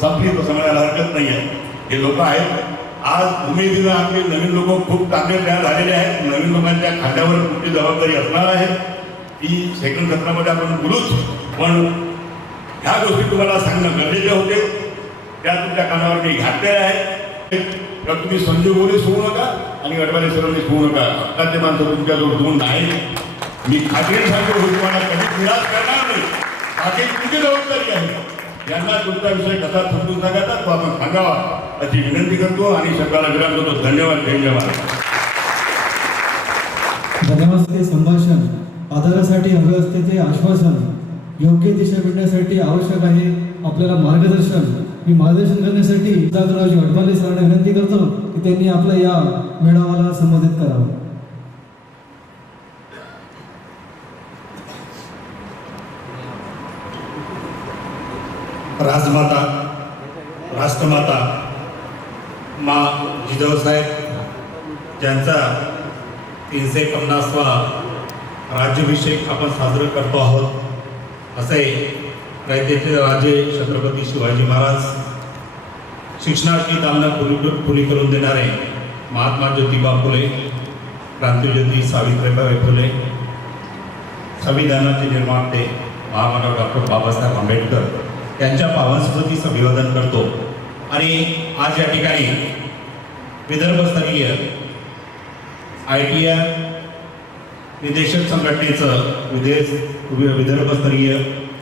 संपली तसं म्हणायला हरकत नाही आहे. हे लोक आहेत आज उमेदीनं आमचे नवीन लोक खूप चांगले तयार झालेले आहेत. नवीन लोकांच्या खात्यावर कुठली जबाबदारी असणार आहे ती सेकंड सत्रामध्ये आपण बोलूच, पण ह्या गोष्टी तुम्हाला सांगणं गरजेचे होते, त्या तुमच्या कानावर मी घातलेल्या आहेत. तर तुम्ही संजय भाऊने सोडू नका आणि अडवाणी सरांनी सोडू नका. हक्काचे माणसं तुमच्याजवळ दोन नाही. मी खात्रीने सांगतो तुम्हाला कधीच निराश करणार नाही. बाकी तुमची जबाबदारी आहे. यांना तुमचा विषय कसा समजून सांगायचा तो आपण सांगावा अशी विनंती करतो आणि शब्दाला विराम करतो. धन्यवाद. धन्यवाद. धन्यवाद. ते संभाषण आधारासाठी हवे असते ते आश्वासन योग्य दिशा मिळण्यासाठी आवश्यक आहे आपल्याला मार्गदर्शन. मी मार्गदर्शन करण्यासाठी सुधाकररावजी अडवाले सरांना विनंती करतो की त्यांनी आपल्या या मेळाव्याला संबोधित करावं. राजमाता, राष्ट्रमाता मा जिजाऊसाहेब ज्यांचा 350वा राज्याभिषेक आपण साजरा करतो आहोत, असे रयतेचे राजे छत्रपती शिवाजी महाराज, शिक्षणाची दालना खुली करून देणारे महात्मा ज्योतिबा फुले, क्रांतिज्योती सावित्रीबाई फुले, संविधानाचे निर्माते महामानव डॉक्टर बाबासाहेब आंबेडकर यांच्या पावन स्मृतीचं अभिवादन करतो. आणि आज या ठिकाणी विदर्भस्तरीय ITR निदेशक संघटनेचं विदर्भस्तरीय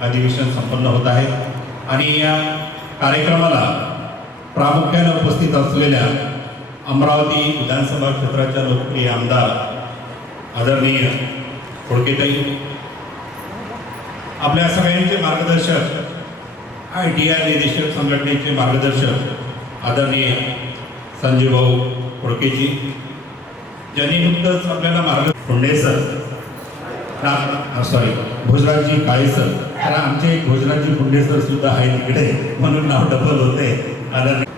अधिवेशन संपन्न होत आहे. आणि या कार्यक्रमाला प्रामुख्याने उपस्थित असलेल्या अमरावती विधानसभा क्षेत्राच्या लोकप्रिय आमदार आदरणीय खोडकेताई, आपल्या सगळ्यांचे मार्गदर्शक ITI निदेशक संघटनेचे मार्गदर्शक आदरणीय संजय भाऊ खोडकेजी, ज्यांनी नुकतंच आपल्याला फुंडे सर, सॉरी भोजराजी काळे सर, कारण आमचे भोजराजी फुंडे सर सुद्धा आहेत तिकडे म्हणून नाव डबल होते. आदरणीय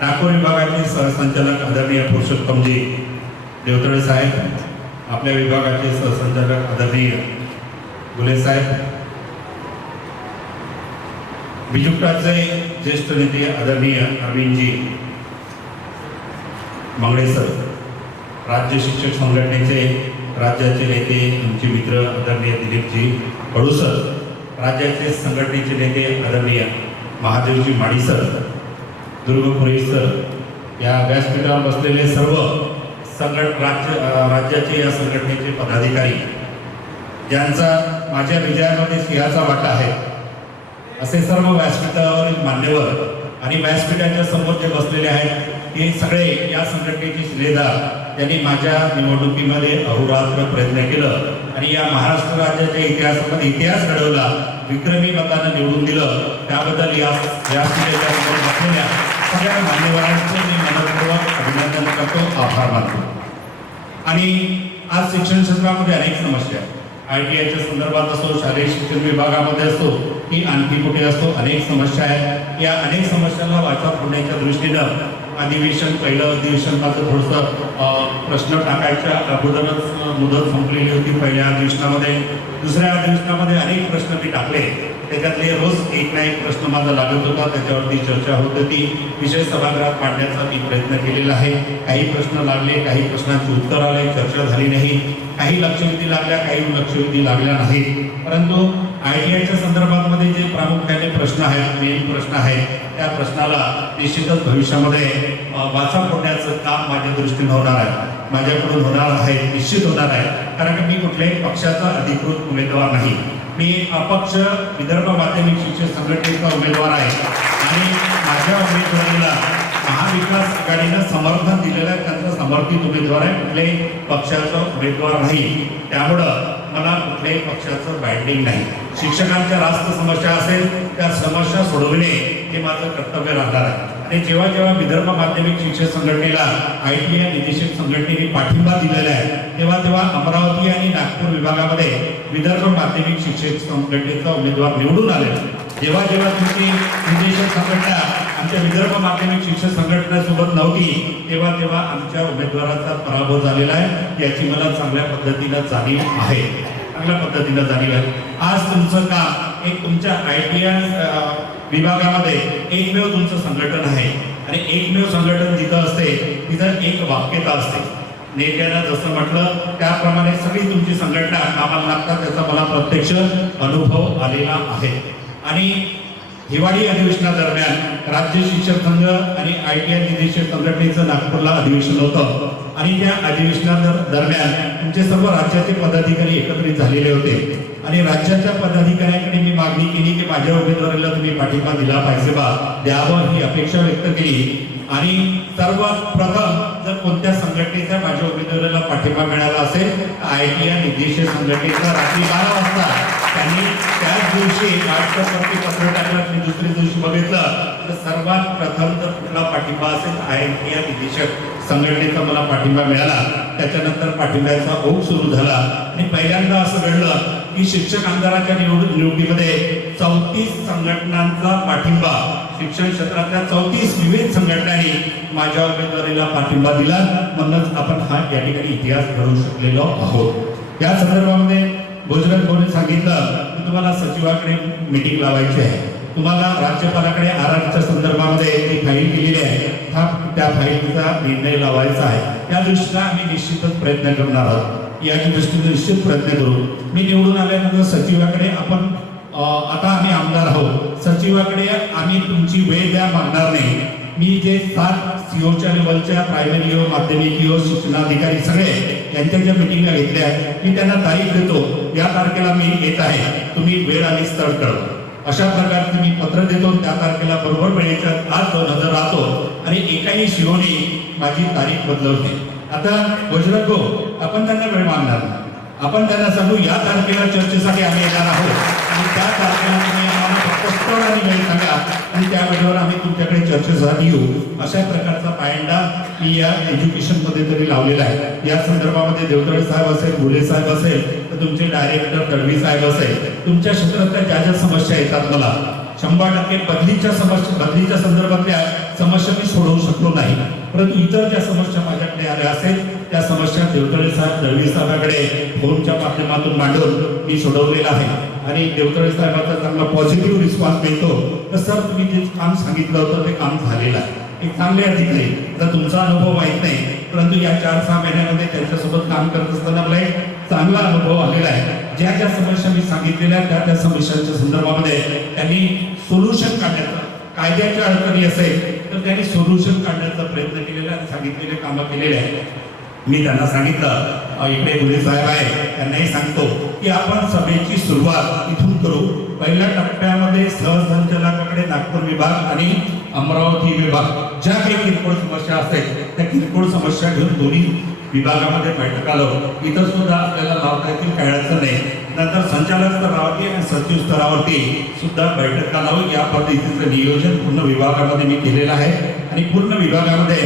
नागपूर विभागाचे सहसंचालक आदरणीय पुरुषोत्तमजी देवतळे साहेब, आपल्या विभागाचे सहसंचालक आदरणीय गुले साहेब, बिजुकटाचे ज्येष्ठ नेते आदरणीय अरविंदजी मंगळे सर, राज्य शिक्षक संघटनेचे राज्याचे नेते आमचे मित्र आदरणीय दिलीपजी कडू सर, राज्याचे संघटनेचे नेते आदरणीय महादेवजी माडी सर, दुर्गपुरे सर, या व्यासपीठावर बसलेले सर्व राज्याचे या संघटनेचे पदाधिकारी, ज्यांचा माझ्या विजयामध्ये सिंहाचा वाटा आहे, असे सर्व व्यासपीठावरील मान्यवर आणि व्यासपीठाच्या समोर जे बसलेले आहेत हे सगळे या संघटनेचे शिलेदार, त्यांनी माझ्या निवडणुकीमध्ये अहोरात्र प्रयत्न केलं आणि या महाराष्ट्र राज्याच्या इतिहासामध्ये इतिहास घडवला, विक्रमी मतानं निवडून दिलं. त्याबद्दल या व्यासपीठाच्या समोर बसलेल्या सगळ्या मान्यवरांचे मी मनपूर्वक अभिनंदन करतो, आभार मानतो. आणि आज शिक्षण क्षेत्रामध्ये अनेक समस्या ITIच्या संदर्भात असो, शालेय शिक्षण विभागामध्ये असो की आणखी कुठे असो, अनेक समस्या आहेत. या अनेक समस्यांना वाचा फोडण्याच्या दृष्टीनं पहिलं अधिवेशन माझं थोडंसं प्रश्न टाकायच्या अगोदरच मुदत संपलेली होती पहिल्या अधिवेशनामध्ये. दुसऱ्या अधिवेशनामध्ये अनेक प्रश्न मी टाकले, त्याच्यातले रोज एक ना एक प्रश्न माझा लागत होता, त्याच्यावरती चर्चा होत होती, विषय सभागृहात मांडण्याचा मी प्रयत्न केलेला आहे. काही प्रश्न लागले, काही प्रश्नांची उत्तर आले, चर्चा झाली नाही, काही लक्षवेधी लागल्या, काही लक्षवेधी लागल्या नाहीत. परंतु ITIच्या संदर्भामध्ये जे प्रामुख्याने प्रश्न आहेत, मेन प्रश्न आहेत, त्या प्रश्नाला निश्चितच भविष्यामध्ये वाचा फोडण्याचं काम माझ्या दृष्टीने होणार आहे, माझ्याकडून होणार आहे, निश्चित होणार आहे. कारण की मी कुठल्याही पक्षाचा अधिकृत उमेदवार नाही, मी अपक्ष विदर्भ माध्यमिक शिक्षक संघटनेचा उमेदवार आहे आणि माझ्या उमेदवारीला महाविकास आघाडीनं समर्थन दिलेलं आहे, त्यांचा समर्थित उमेदवार आहे, कुठल्याही पक्षाचा उमेदवार नाही. त्यामुळं मला कुठल्याही पक्षाचं बाइंडिंग नाही. शिक्षकांच्या रास्त समस्या असेल त्या समस्या सोडवणे हे माझं कर्तव्य राहणार आहे. आणि जेव्हा जेव्हा विदर्भ माध्यमिक शिक्षक संघटनेला ITI निदेशक संघटनेने पाठिंबा दिलेला आहे, तेव्हा तेव्हा अमरावती आणि नागपूर विभागामध्ये विदर्भ माध्यमिक शिक्षक संघटनेचा उमेदवार निवडून आले. जेव्हा जेव्हा तुमची निदेशक संघटना आमच्या विदर्भ माध्यमिक शिक्षक संघटनेसोबत नव्हती, तेव्हा तेव्हा आमच्या उमेदवाराचा पराभव झालेला आहे, याची मला चांगल्या पद्धतीनं जाणीव आहे, चांगल्या पद्धतीनं जाणीव आहे. आज तुमचं काम एक तुमच्या ITI विभागामध्ये एकमेव तुमचं संघटन आहे आणि एकमेव संघटन जिथं असते तिथं एक वाक्यता असते. नेत्यानं जसं म्हटलं त्याप्रमाणे सगळी तुमची संघटना कामाला लागतात, त्याचा मला प्रत्यक्ष अनुभव आलेला आहे. आणि हिवाळी अधिवेशनादरम्यान राज्य शिक्षक संघ आणि ITI निदेशक संघटनेचं नागपूरला अधिवेशन होतं आणि त्या अधिवेशनादरम्यान तुमचे सर्व राज्याचे पदाधिकारी एकत्रित झालेले होते आणि राज्याच्या पदाधिकाऱ्यांकडे मी मागणी केली की माझ्या उमेदवारीला तुम्ही पाठिंबा दिला पाहिजे बा, द्यावं ही अपेक्षा व्यक्त केली. आणि सर्वात प्रथम जर कोणत्या संघटनेचा माझ्या उमेदवारीला पाठिंबा मिळाला असेल तर ITI निदेशक संघटनेचा रात्री 12 वाजता त्यांनी त्याच दिवशी व्हॉट्सअपवरती पत्र टाकलं. मी दुसऱ्या दिवशी बघितलं तर सर्वात प्रथम जर कुठला पाठिंबा असेल तर ITI निदेशक संघटनेचा मला पाठिंबा मिळाला. त्याच्यानंतर पाठिंब्याचा ओघ सुरू झाला आणि पहिल्यांदा असं घडलं की शिक्षक आमदाराच्या निवडणुकीमध्ये 34 संघटनांचा पाठिंबा, शिक्षण क्षेत्रातल्या 34 विविध संघटनांनी माझ्या उमेदवारीला पाठिंबा दिला. म्हणूनच आपण हा या ठिकाणी इतिहास घडवू शकलेलो आहोत. या संदर्भामध्ये भोजराज भाऊने सांगितलं की तुम्हाला सचिवाकडे मीटिंग लावायची आहे, तुम्हाला राज्यपालाकडे आरक्षणाच्या संदर्भामध्ये ती फाईल केलेली आहे, त्या फाईलचा निर्णय लावायचा आहे. या दृष्टीने आम्ही निश्चितच प्रयत्न करणार आहोत, याच्या दृष्टीने निश्चित प्रयत्न करू. मी निवडून आल्यानंतर सचिवाकडे आपण आता आम्ही आमदार आहोत, सचिवाकडे आम्ही तुमची वेळ द्या मागणार नाही. मी जे 7 COच्या लेवलच्या प्रायमरी हो, माध्यमिक हो, शिक्षणाधिकारी सगळे यांच्या ज्या मिटिंगा घेतल्या आहेत मी त्यांना तारीख देतो, या तारखेला मी येत आहे, तुम्ही वेळ आणि स्थळ कळवा. अशा प्रकारचे मी पत्र देतो, त्या तारखेला बरोबर वेळेच्या आज 2 हजर राहतो आणि आणि एकाही शिरोने माझी तारीख बदलवली. आता गुजरात गो आपण त्यांना वेळ मागणार नाही. आपण त्यांना सांगू या तारखेला चर्चेसाठी आम्ही येणार आहोत आणि त्या तारखेला तुम्ही आम्हाला फक्त स्थळ आणि वेळ सांगा आणि त्या वेळेवर आम्ही तुमच्याकडे चर्चेसाठी येऊ. अशा प्रकारचा पायंडा मी या एज्युकेशनमध्ये तरी लावलेला आहे. या संदर्भामध्ये देवतळे साहेब असेल, भुले साहेब असेल, तर तुमचे डायरेक्टर तडवी साहेब असेल, तुमच्या क्षेत्रातल्या ज्या ज्या समस्या येतात मला 100% बदलीच्या संदर्भातल्या समस्या मी सोडवू शकलो नाही, परंतु इतर ज्या समस्या माझ्याकडे आल्या असेल त्या समस्या देवतळे साहेब तडवी साहेबांकडे फोनच्या माध्यमातून मांडून मी सोडवलेला आहे आणि देवतळे साहेबांचा चांगला पॉझिटिव्ह रिस्पॉन्स मिळतो. तर सर तुम्ही जे काम सांगितलं होतं ते काम झालेलं आहे. एक चांगले अधिकारी, जर तुमचा अनुभव माहीत नाही परंतु या 4-6 महिन्यामध्ये त्यांच्यासोबत काम करत असताना मला एक चांगला अनुभव आलेला आहे. ज्या ज्या समस्या मी सांगितलेल्या त्या समस्यांच्या संदर्भामध्ये त्यांनी सोल्युशन काढण्याचा, कायद्याच्या अडचणी असेल तर त्यांनी सोल्युशन काढण्याचा प्रयत्न केलेला आणि सांगितलेले कामं केलेले आहेत. मी त्यांना सांगितलं, इकडे भुले साहेब आहे त्यांनाही सांगतो की आपण सभेची सुरुवात इथून करू. पहिल्या टप्प्यामध्ये सहसंचालकाकडे नागपूर विभाग आणि अमरावती विभाग ज्या काही किरकोळ समस्या असेल त्या किरकोळ समस्या घेऊन दोन्ही विभागामध्ये बैठका लावू. इथं सुद्धा आपल्याला लावता येतील, काही अडचण नाही. नंतर संचालक स्तरावरती आणि सचिव स्तरावरती सुद्धा बैठका लावू. या पद्धतीचं नियोजन पूर्ण विभागामध्ये मी केलेलं आहे आणि पूर्ण विभागामध्ये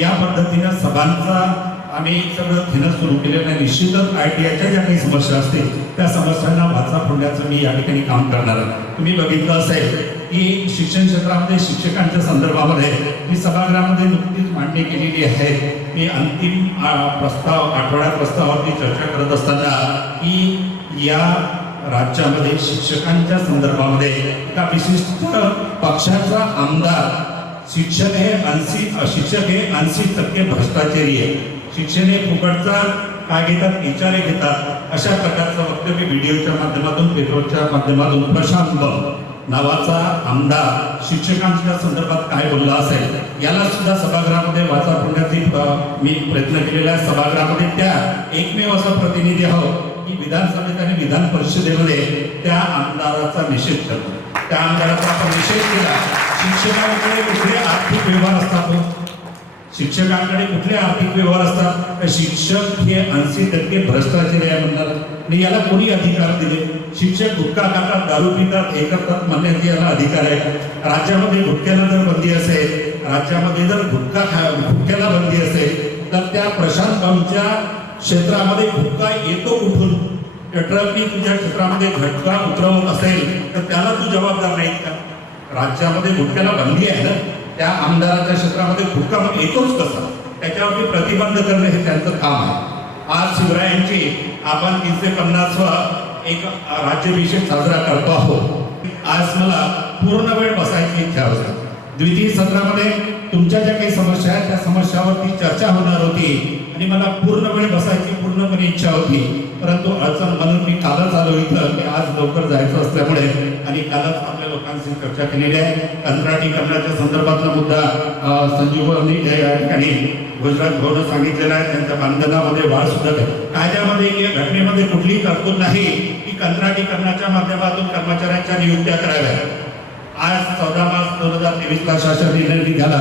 या पद्धतीनं सभांचा आम्ही सगळं घेणं सुरू केलेलं आहे. निश्चितच ITIच्या ज्या काही समस्या असतील त्या समस्यांना वाचा फोडण्याचं मी या ठिकाणी काम करणार आहे. तुम्ही बघितलं असेल की शिक्षण क्षेत्रामध्ये शिक्षकांच्या संदर्भामध्ये मी सभागृहामध्ये नुकतीच मांडणी केलेली आहे. मी अंतिम प्रस्ताव, आठवड्या प्रस्तावावरती चर्चा करत असताना की या राज्यामध्ये शिक्षकांच्या संदर्भामध्ये एका विशिष्ट पक्षाचा आमदार शिक्षक हे 80% भ्रष्टाचारी आहे. शिक्षण हे फुकटचा काय घेतात, विचारे घेतात, अशा प्रकारचं वक्तव्य व्हिडिओच्या माध्यमातून, पेपरच्या माध्यमातून प्रशांत नावाचा आमदार शिक्षकांच्या संदर्भात काय बोलला असेल याला सुद्धा सभागृहामध्ये वाचा फोडण्याची मी प्रयत्न केलेला आहे. सभागृहामध्ये त्या एकमेव असा प्रतिनिधी आहोत की विधानसभेत आणि विधान परिषदेमध्ये त्या आमदाराचा निषेध करतो. त्या आमदाराचा आपण निषेध केला. शिक्षकांकडे कुठले आर्थिक व्यवहार असतात, शिक्षकांकडे कुठले आर्थिक व्यवहार असतात, शिक्षक हे 80% भ्रष्टाचारी आहे म्हणतात आणि याला कोणी अधिकार दिले? शिक्षक गुटखा खातात, दारू पितात, हे करतात म्हणण्याचे याला अधिकार आहे. राज्यामध्ये गुटख्याला जर बंदी असेल, राज्यामध्ये जर गुटख्याला बंदी असेल तर त्या प्रशांत भाऊंच्या क्षेत्रामध्ये गुटखा येतो कुठून? ट्रकनी तुझ्या क्षेत्रामध्ये घटका उतरवत असेल तर त्याला तू जबाबदार नाही का? राज्यामध्ये गुटख्याला बंदी आहे ना, त्या आमदाराच्या क्षेत्रामध्ये गुटखा येतोच कसा? त्याच्यावरती प्रतिबंध करणं हे त्यांचं काम आहे. आज शिवरायांची आपण 350वा एक राज्याभिषेक साजरा करतो आहोत. आज मला पूर्ण वेळ बसायची इच्छा होती. द्वितीय सत्रामध्ये तुमच्या ज्या काही समस्या आहेत त्या समस्यावरती चर्चा होणार होती आणि मला पूर्ण वेळ बसायची पूर्णपणे इच्छा होती, परंतु अडचण म्हणून मी कालच आलो इथं की आज लवकर जायचं असल्यामुळे आणि कालच आपल्या लोकांशी चर्चा केलेली आहे. कंत्राटीकरणाच्या संदर्भातला मुद्दा संजीवनी या ठिकाणी गुजरात भवनं सांगितलेला आहे. त्यांच्या बांधकामामध्ये वाढ सुद्धा कायद्यामध्ये या घटनेमध्ये कुठलीही तरतूद नाही की कंत्राटीकरणाच्या माध्यमातून कर्मचाऱ्यांच्या नियुक्त्या कराव्या. आज 14 मार्च 2023ला शासन निर्णय निघाला.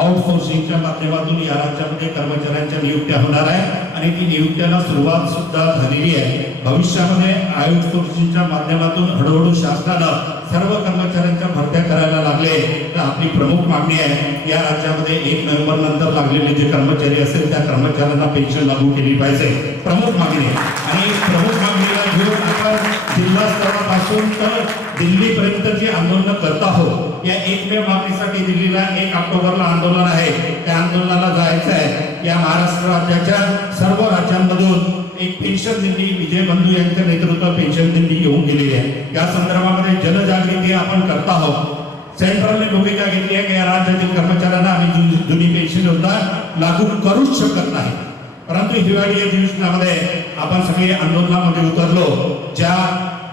आउटसोर्सिंगच्या माध्यमातून या राज्यामध्ये कर्मचाऱ्यांच्या नियुक्त्या होणार आहे आणि ती नियुक्त्यांना सुरुवात सुद्धा झालेली आहे. भविष्यामध्ये आउटसोर्सिंगच्या माध्यमातून हळूहळू शासनानं सर्व कर्मचाऱ्यांच्या भरत्या करायला लागले तर आपली प्रमुख मागणी आहे या राज्यामध्ये 1 नोव्हेंबर नंतर लागलेले जे कर्मचारी असेल त्या कर्मचाऱ्यांना पेन्शन लागू केली पाहिजे. प्रमुख मागणी आणि प्रमुख मागणीला घेऊन आपण जिल्हा स्तरापासून तर दिल्लीपर्यंत जे आंदोलन करत आहोत या एकमेव मागणीसाठी दिल्लीला 1 ऑक्टोबरला आंदोलन आहे. त्या आंदोलनाला जायचं आहे. या महाराष्ट्र राज्याच्या सर्व राज्यांमधून एक पेन्शन दिंडी विजय बंधू यांच्या नेतृत्वात पेन्शन दिंडी येऊन गेलेली आहे. या संदर्भामध्ये जनजागृती आपण करत आहोत. सेंट्रलने भूमिका घेतली आहे की या राज्यातील कर्मचाऱ्यांना आम्ही जुनी पेन्शन योजना लागू करूच शकत नाही, परंतु हिवाळी अधिवेशनामध्ये आपण सगळे आंदोलनामध्ये उतरलो. ज्या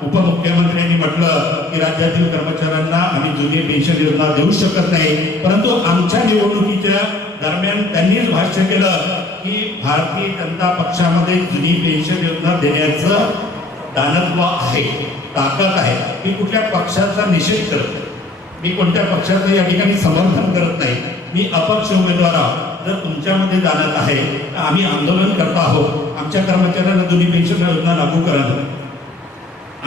उपमुख्यमंत्र्यांनी म्हटलं की राज्यातील कर्मचाऱ्यांना आम्ही जुनी पेन्शन योजना देऊ शकत नाही, परंतु आमच्या निवडणुकीच्या दरम्यान त्यांनीच भाष्य केलं की भारतीय जनता पक्षामध्ये जुनी पेन्शन योजना देण्याचं दानत्व आहे, ताकद आहे. की कुठल्या पक्षाचा निषेध करत मी कोणत्या पक्षाचं या ठिकाणी समर्थन करत नाही. मी अपक्ष उमेदवार आहोत. जर तुमच्यामध्ये जाणत आहे तर आम्ही आंदोलन करतो आहोत. आमच्या कर्मचाऱ्यांना जुनी पेन्शन योजना लागू करा.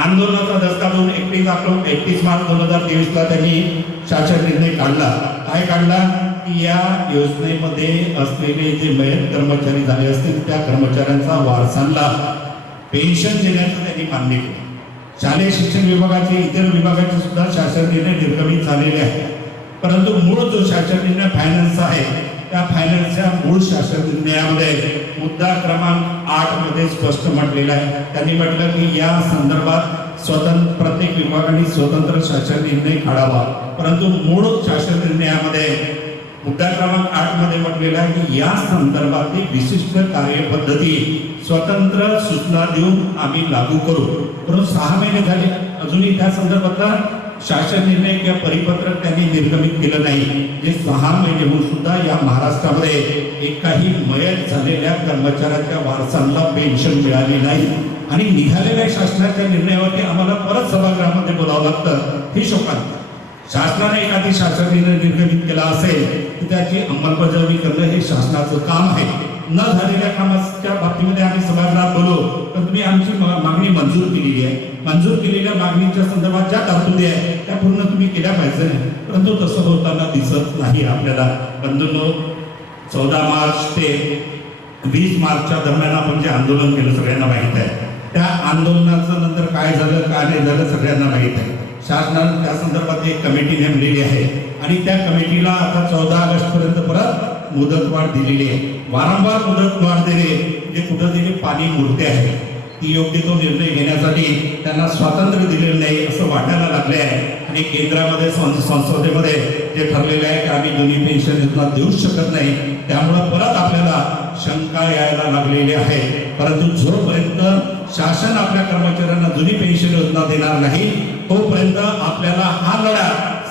आंदोलनाचा दसका देऊन 31 मार्च 2023ला त्यांनी शासन निर्णय काढला. काय काढला की या योजनेमध्ये असलेले जे मयत कर्मचारी झाले असतील त्या कर्मचाऱ्यांचा वारसांना पेन्शन देण्याचं त्यांनी मान्य केलं. शालेय शिक्षण विभागाचे इतर विभागाचे सुद्धा शासन निर्णय निर्गमित झालेले आहे. परंतु मूळ जो शासन निर्णय फायनान्स आहे त्या फायनान्सच्या मूळ शासन निर्णयामध्ये मुद्दा क्रमांक 8 मध्ये स्पष्ट म्हटलेला आहे. त्यांनी म्हटलं की या संदर्भात प्रत्येक विभागाने स्वतंत्र शासन निर्णय काढावा. परंतु मूळ शासन निर्णयामध्ये मुद्दा क्रमांक 8 मध्ये म्हटलेला आहे की या संदर्भातली विशिष्ट कार्यपद्धती स्वतंत्र सूचना देऊन आम्ही लागू करू. परंतु 6 महिने झाले अजूनही त्या संदर्भातला शासन निर्णय किंवा परिपत्रक त्यांनी निर्गमित केलं नाही. जे 6 महिने होऊन सुद्धा या महाराष्ट्रामध्ये एकाही मयत झालेल्या कर्मचाऱ्याच्या वारसांना पेन्शन मिळाली नाही. आणि निघालेल्या शासनाच्या निर्णयावरती आम्हाला परत सभागृहामध्ये बोलावं लागतं. ही शोकांत शासनाने एखादी शासन निर्णय निर्गमित केला असेल तर त्याची अंमलबजावणी करणं हे शासनाचं काम आहे. न झालेल्या कामाच्या बाबतीमध्ये आम्ही सभागृहात बोलू तर तुम्ही आमची मागणी मंजूर केलेली आहे. मंजूर केलेल्या मागणीच्या संदर्भात ज्या तरतुदी आहे त्या पूर्ण तुम्ही केल्या पाहिजे. परंतु तसं होताना दिसत नाही आपल्याला. बंधूंनो, 14 मार्च ते 20 मार्चच्या दरम्यान आपण जे आंदोलन केलं सगळ्यांना माहीत आहे. त्या आंदोलनाचं नंतर काय झालं काय नाही झालं सगळ्यांना माहीत आहे. शासनाने त्या संदर्भात एक कमिटी नेमलेली आहे आणि त्या कमिटीला आता 14 ऑगस्ट पर्यंत परत मुदतवाढ दिलेली आहे. वारंवार मुदतवाढ देणे जे कुठेतरी पाणी मुरते आहे ती योग्य तो निर्णय घेण्यासाठी त्यांना स्वातंत्र्य दिलेलं नाही असं वाटायला लागले आहे. आणि केंद्रामध्ये संसदेमध्ये जे ठरलेले आहे की आम्ही जुनी पेन्शन योजना देऊच शकत नाही, त्यामुळे परत आपल्याला शंका यायला लागलेली आहे. परंतु जोपर्यंत शासन आपल्या कर्मचाऱ्यांना जुनी पेन्शन योजना देणार नाही तोपर्यंत आपल्याला हा लढा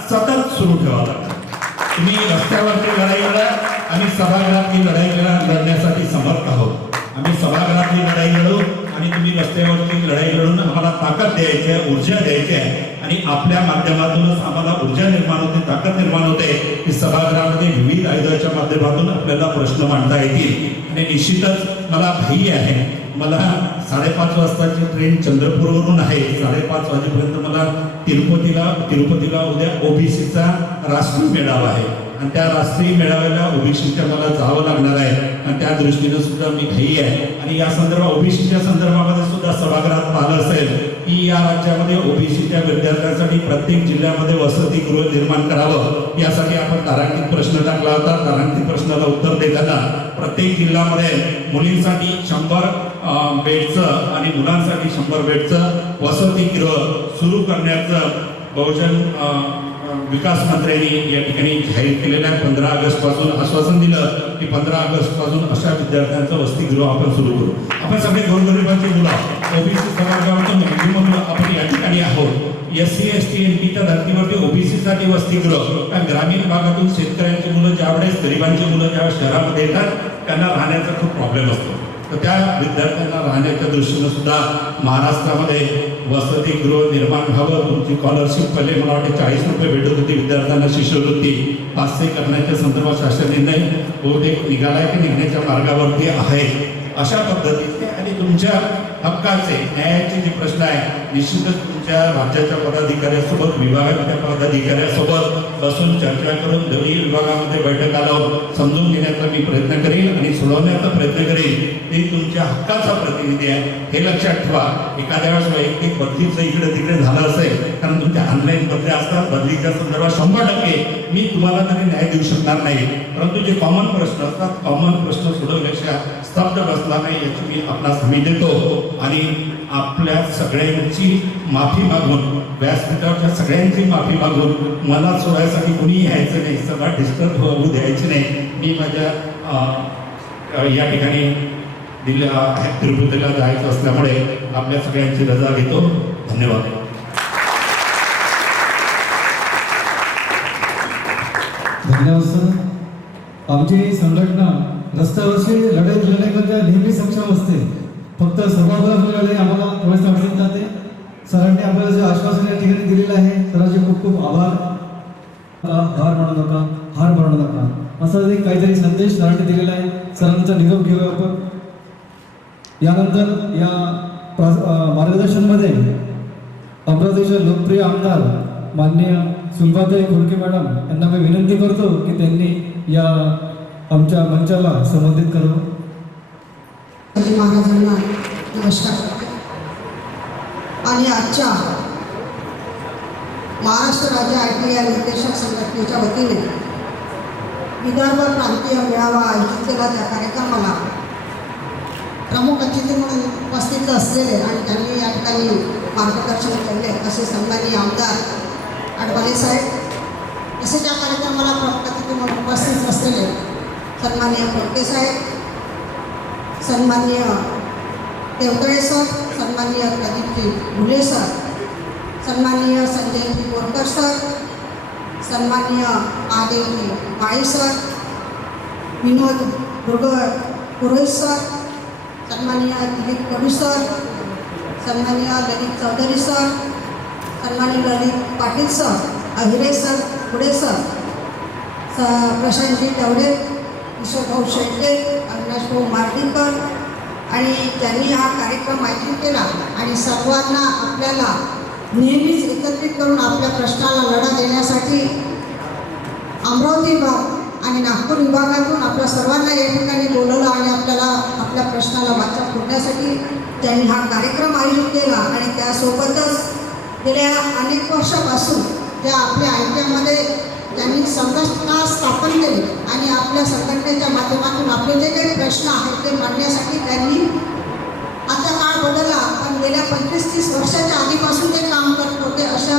सतत सुरू ठेवावा लागतो. तुम्ही रस्त्यावरची लढाई लढा, आम्ही सभागृहातली लढाई लढण्यासाठी समर्थ आहोत. आम्ही सभागृहातली लढाई लढू आणि तुम्ही रस्त्यावरची लढाई लढून आम्हाला ताकद द्यायची आहे, ऊर्जा द्यायची आहे. आणि आपल्या माध्यमातूनच आम्हाला ऊर्जा निर्माण होते, ताकद निर्माण होते की सभागृहामध्ये विविध आयुधाच्या माध्यमातून आपल्याला प्रश्न मांडता येतील. आणि निश्चितच मला घाई आहे. मला 5:30 वाजताची ट्रेन चंद्रपूरवरून आहे. 5:30 वाजेपर्यंत मला तिरुपतीला उद्या ओबीसीचा राष्ट्रीय मेळावा आहे आणि त्या राष्ट्रीय मेळाव्याला ओबीसीच्या मला जावं लागणार आहे. आणि त्या दृष्टीनं सुद्धा मी घाई आहे. आणि या संदर्भात ओबीसीच्या संदर्भामध्ये सुद्धा सभागृहात पाहिलं असेल की या राज्यामध्ये ओबीसीच्या विद्यार्थ्यांसाठी प्रत्येक जिल्ह्यामध्ये वसतिगृह निर्माण करावं यासाठी आपण तारांकित प्रश्न टाकला होता. तारांकित प्रश्नाला उत्तर देताना प्रत्येक जिल्ह्यामध्ये मुलींसाठी 100 बेडचं आणि मुलांसाठी 100 बेडचं वसतिगृह सुरू करण्याचं बहुजन विकास मंत्र्यांनी या ठिकाणी जाहीर केलेलं आहे. 15 ऑगस्ट पासून आश्वासन दिलं की 15 ऑगस्ट पासून अशा विद्यार्थ्यांचं वसतिगृह आपण सुरू करू. आपण सगळे गोरगरिबांची मुलं ओबीसी समाजातून आपण या ठिकाणी आहोत. SC ST NTच्या धर्तीवरती ओबीसीसाठी वसतिगृह, कारण ग्रामीण भागातून शेतकऱ्यांची मुलं ज्यावेळेस गरिबांची मुलं ज्यावेळेस शहरामध्ये येतात त्यांना राहण्याचा खूप प्रॉब्लेम असतो. तर त्या विद्यार्थ्यांना राहण्याच्या दृष्टीनं सुद्धा महाराष्ट्रामध्ये वसतिगृह निर्माण व्हावं. तुमची स्कॉलरशिप पहिले मला वाटते 40 रुपये भेटत होती विद्यार्थ्यांना शिष्यवृत्ती 500 करण्याच्या संदर्भात शासन निर्णय बहुतेक निघालाय की निघण्याच्या मार्गावरती आहे. अशा पद्धतीने आणि तुमच्या हक्काचे न्यायाचे जे प्रश्न आहे निश्चितच तुमच्या राज्याच्या पदाधिकाऱ्यासोबत विभागाच्या पदाधिकाऱ्यासोबत बसून चर्चा करून दोन्ही विभागामध्ये बैठका लावून समजून घेण्याचा मी प्रयत्न करेन आणि सोडवण्याचा प्रयत्न करेन. ते तुमच्या हक्काचा प्रतिनिधी आहे हे लक्षात ठेवा. एखाद्या वेळेस वैयक्तिक बदलीचं इकडे तिकडे झालं असेल कारण तुमच्या ऑनलाईन बदल्या असतात, बदलीच्या संदर्भात 100% मी तुम्हाला तरी न्याय देऊ शकणार नाही. परंतु जे कॉमन प्रश्न असतात कॉमन प्रश्न सोडवण्यापेक्षा स्तब्ध बसणार नाही याची मी आपणास हमी देतो. आणि आपल्या सगळ्यांची माफी मागून व्यासपीठावरच्या सगळ्यांची माफी मागून मला सोडायसाठी कुणी यायचं नाही, सगळं डिस्टर्ब होऊ द्यायचे नाही. मी माझ्या या ठिकाणी तिरुपतीला जायचं असल्यामुळे आपल्या सगळ्यांची रजा घेतो. धन्यवाद. धन्यवाद सर. आमची संघटना रस्त्यावरची लढाई लढण्याकरता नेहमी सक्षम असते. फक्त सभागृहाची लढाई आम्हाला थोडीशी अडचण जाते. सरांनी आपल्याला जे आश्वासन या ठिकाणी दिलेलं आहे सरांचे खूप खूप आभार. हार मानू नका, हार मानू नका, असा एक काहीतरी संदेश सरांनी दिलेला आहे. सरांचा निरोप घेऊया आपण. यानंतर या मार्गदर्शनमध्ये अमरावतीचे लोकप्रिय आमदार माननीय सुलभाताई खोडके मॅडम यांना मी विनंती करतो की त्यांनी या आमच्या मंचाला संबोधित करावं. महाराजांना नमस्कार. आणि आजच्या महाराष्ट्र राज्य ITI निर्देशक संघटनेच्या वतीने विदर्भ प्रांतीय मेळावा आयोजित केला. त्या कार्यक्रमाला प्रमुख अतिथी म्हणून उपस्थित असलेले आणि त्यांनी या ठिकाणी मार्गदर्शन केले असे सन्माननीय आमदार अडवाले साहेब, तसेच या कार्यक्रमाला प्रमुख अतिथी म्हणून उपस्थित असलेले सन्माननीय खोडके साहेब, सन्माननीय देवतळे सर, सन्माननीय प्रदीपजी घुले सर, सन्माननीय संजयजी बोरकर सर, सन्माननीय महादेवजी माळी सर, विनोद पुरोहित सर, सन्माननीय दिलीप कडू सर, सन्माननीय ललित चौधरी सर, सन्माननीय ललित पाटील सर, अहिरे सर, पुढे सर, प्रशांतजी तेवढे, ईश्वरभाऊ शेळके, अविनाशभाऊ मार्डीकर आणि ज्यांनी हा कार्यक्रम आयोजित केला आणि सर्वांना आपल्याला नेहमीच एकत्रित करून आपल्या प्रश्नाला लढा देण्यासाठी अमरावती विभाग आणि नागपूर विभागातून आपल्या सर्वांना या ठिकाणी बोलवलं आणि आपल्याला आपल्या प्रश्नाला वाचा फोडण्यासाठी त्यांनी हा कार्यक्रम आयोजित केला. आणि त्यासोबतच गेल्या अनेक वर्षापासून ज्या आपल्या ITI त्यांनी संघटना स्थापन केली आणि आपल्या संघटनेच्या माध्यमातून आपले जे काही प्रश्न आहेत ते मांडण्यासाठी त्यांनी, आता काळ बदलला पण गेल्या 25-30 वर्षाच्या आधीपासून ते काम करत होते. अशा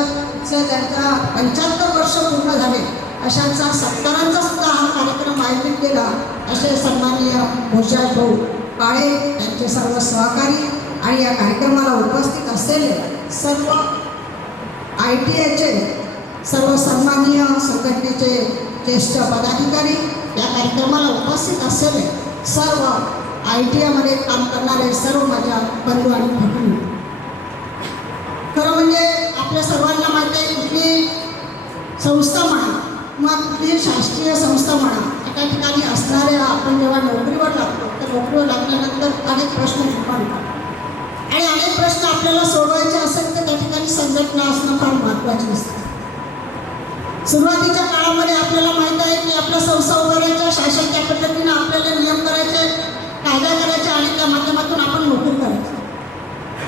त्यांचा 75 वर्ष पूर्ण झाले अशांचा सत्कारांचा सुद्धा हा कार्यक्रम आयोजित केला. असे सन्माननीय भूषणभाऊ काळे यांचे सर्व सहकारी आणि या कार्यक्रमाला उपस्थित असलेले सर्व ITIचे सर्व सन्माननीय संघटनेचे ज्येष्ठ पदाधिकारी, या कार्यक्रमाला उपस्थित असलेले सर्व ITI काम करणारे सर्व माझ्या बंधू आणि भगिनी. खरं म्हणजे आपल्या सर्वांना माहिती आहे, कुठली संस्था म्हणा किंवा कुठली शासकीय संस्था म्हणा, एका ठिकाणी असणाऱ्या आपण जेव्हा नोकरीवर लागतो तर नोकरीवर लागल्यानंतर अनेक प्रश्न निर्माण होतात आणि अनेक प्रश्न आपल्याला सोडवायचे असेल तर त्या ठिकाणी संघटना असणं फार महत्त्वाचे असतं. सुरुवातीच्या काळामध्ये आपल्याला माहीत आहे की आपल्या संस्था उभारायच्या, शासन त्या पद्धतीनं आपल्याला नियम करायचे, कायदा करायचे आणि त्या माध्यमातून आपण नोकरी करायची.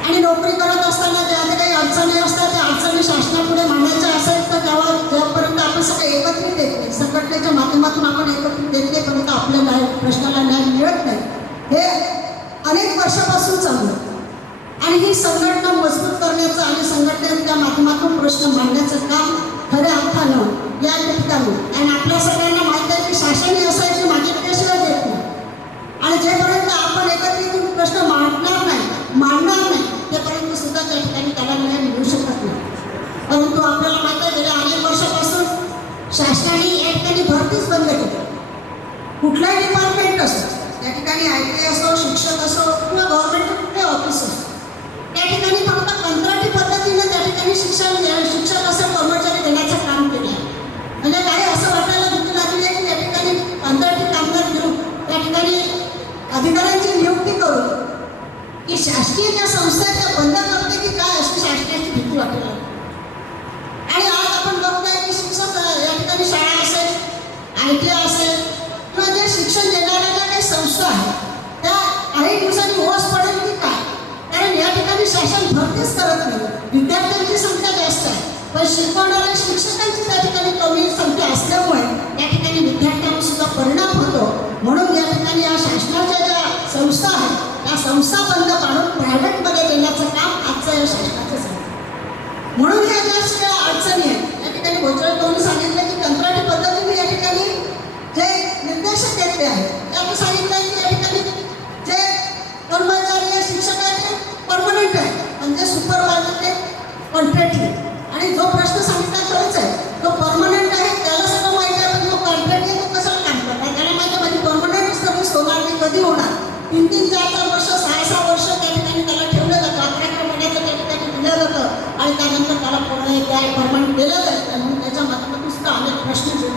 आणि नोकरी करत असताना ज्या काही अडचणी असतात त्या अडचणी शासनापुढे मांडायच्या असेल तर जेव्हापर्यंत आपण सगळे एकत्रित येत नाही, संघटनेच्या माध्यमातून आपण एकत्रित येत नाही पर्यंत आपल्याला प्रश्नाला न्याय मिळत नाही. हे अनेक वर्षापासून चाललं आणि ही संघटना मजबूत करण्याचं आणि संघटनेच्या माध्यमातून प्रश्न मांडण्याचं काम खऱ्या अर्थानं या ठिकाणी. आणि आपल्या सगळ्यांना माहीत आहे की शासन ही असं आहे की मागितल्याशिवाय देत नाही आणि जेपर्यंत आपण एकत्रित प्रश्न मांडणार नाही तेपर्यंत सुद्धा त्या ठिकाणी त्याला न्याय मिळू शकत नाही. परंतु आपल्याला माहीत आहे गेल्या अनेक वर्षापासून शासनाने या ठिकाणी भरतीच बंद केली. कुठलाही डिपार्टमेंट असो, त्या ठिकाणी ITI असो, शिक्षक असो किंवा गव्हर्नमेंटचे कुठले ऑफिस असो, त्या ठिकाणी फक्त कंत्राटी पद्धतीने त्या ठिकाणी शिक्षक असं कर्मचारी देण्याचं काम केलं आहे. म्हणजे काही असं वाटायला भीती लागली आहे की त्या ठिकाणी कंत्राटी कामगार घेऊन त्या ठिकाणी अधिकाऱ्यांची नियुक्ती करून की शासकीय ज्या संस्था त्या बंद करते की काय अशी शासनाची भीती वाटायला लागली. आणि आज आपण बघतोय की शिक्षक या ठिकाणी शाळा असेल, ITI असेल किंवा जे शिक्षण देणाऱ्या ज्या काही संस्था आहेत त्या काही दिवसांनी ओस पडेल की काय, कारण या ठिकाणी शासन भरतीच करत नाही. विद्यार्थ्यांची संख्या जास्त आहे पण शिकवणाऱ्या शिक्षकांची त्या ठिकाणी कमी संख्या असल्यामुळे या ठिकाणी विद्यार्थ्यांवर सुद्धा परिणाम होतो. म्हणून या ठिकाणी या शासनाच्या ज्या संस्था आहेत त्या संस्था बंद पाडून प्रायव्हेटमध्ये देण्याचं काम आजचं या शासनाचं आहे. म्हणून ह्या ज्या सगळ्या अडचणी आहेत या ठिकाणी भोजरावनी सांगितलं की कंत्राटी पद्धतीने या ठिकाणी जे निर्देशक घेतले आहेत त्यांनी सांगितलं की या ठिकाणी जे कर्मचारी आहे, शिक्षक आहे ते परमनंट आहे म्हणजे सुपरवायझर ते कॉन्ट्रॅक्टली. आणि जो प्रश्न सांगितला खरंच आहे, तो परमनंट आहे त्याला सगळं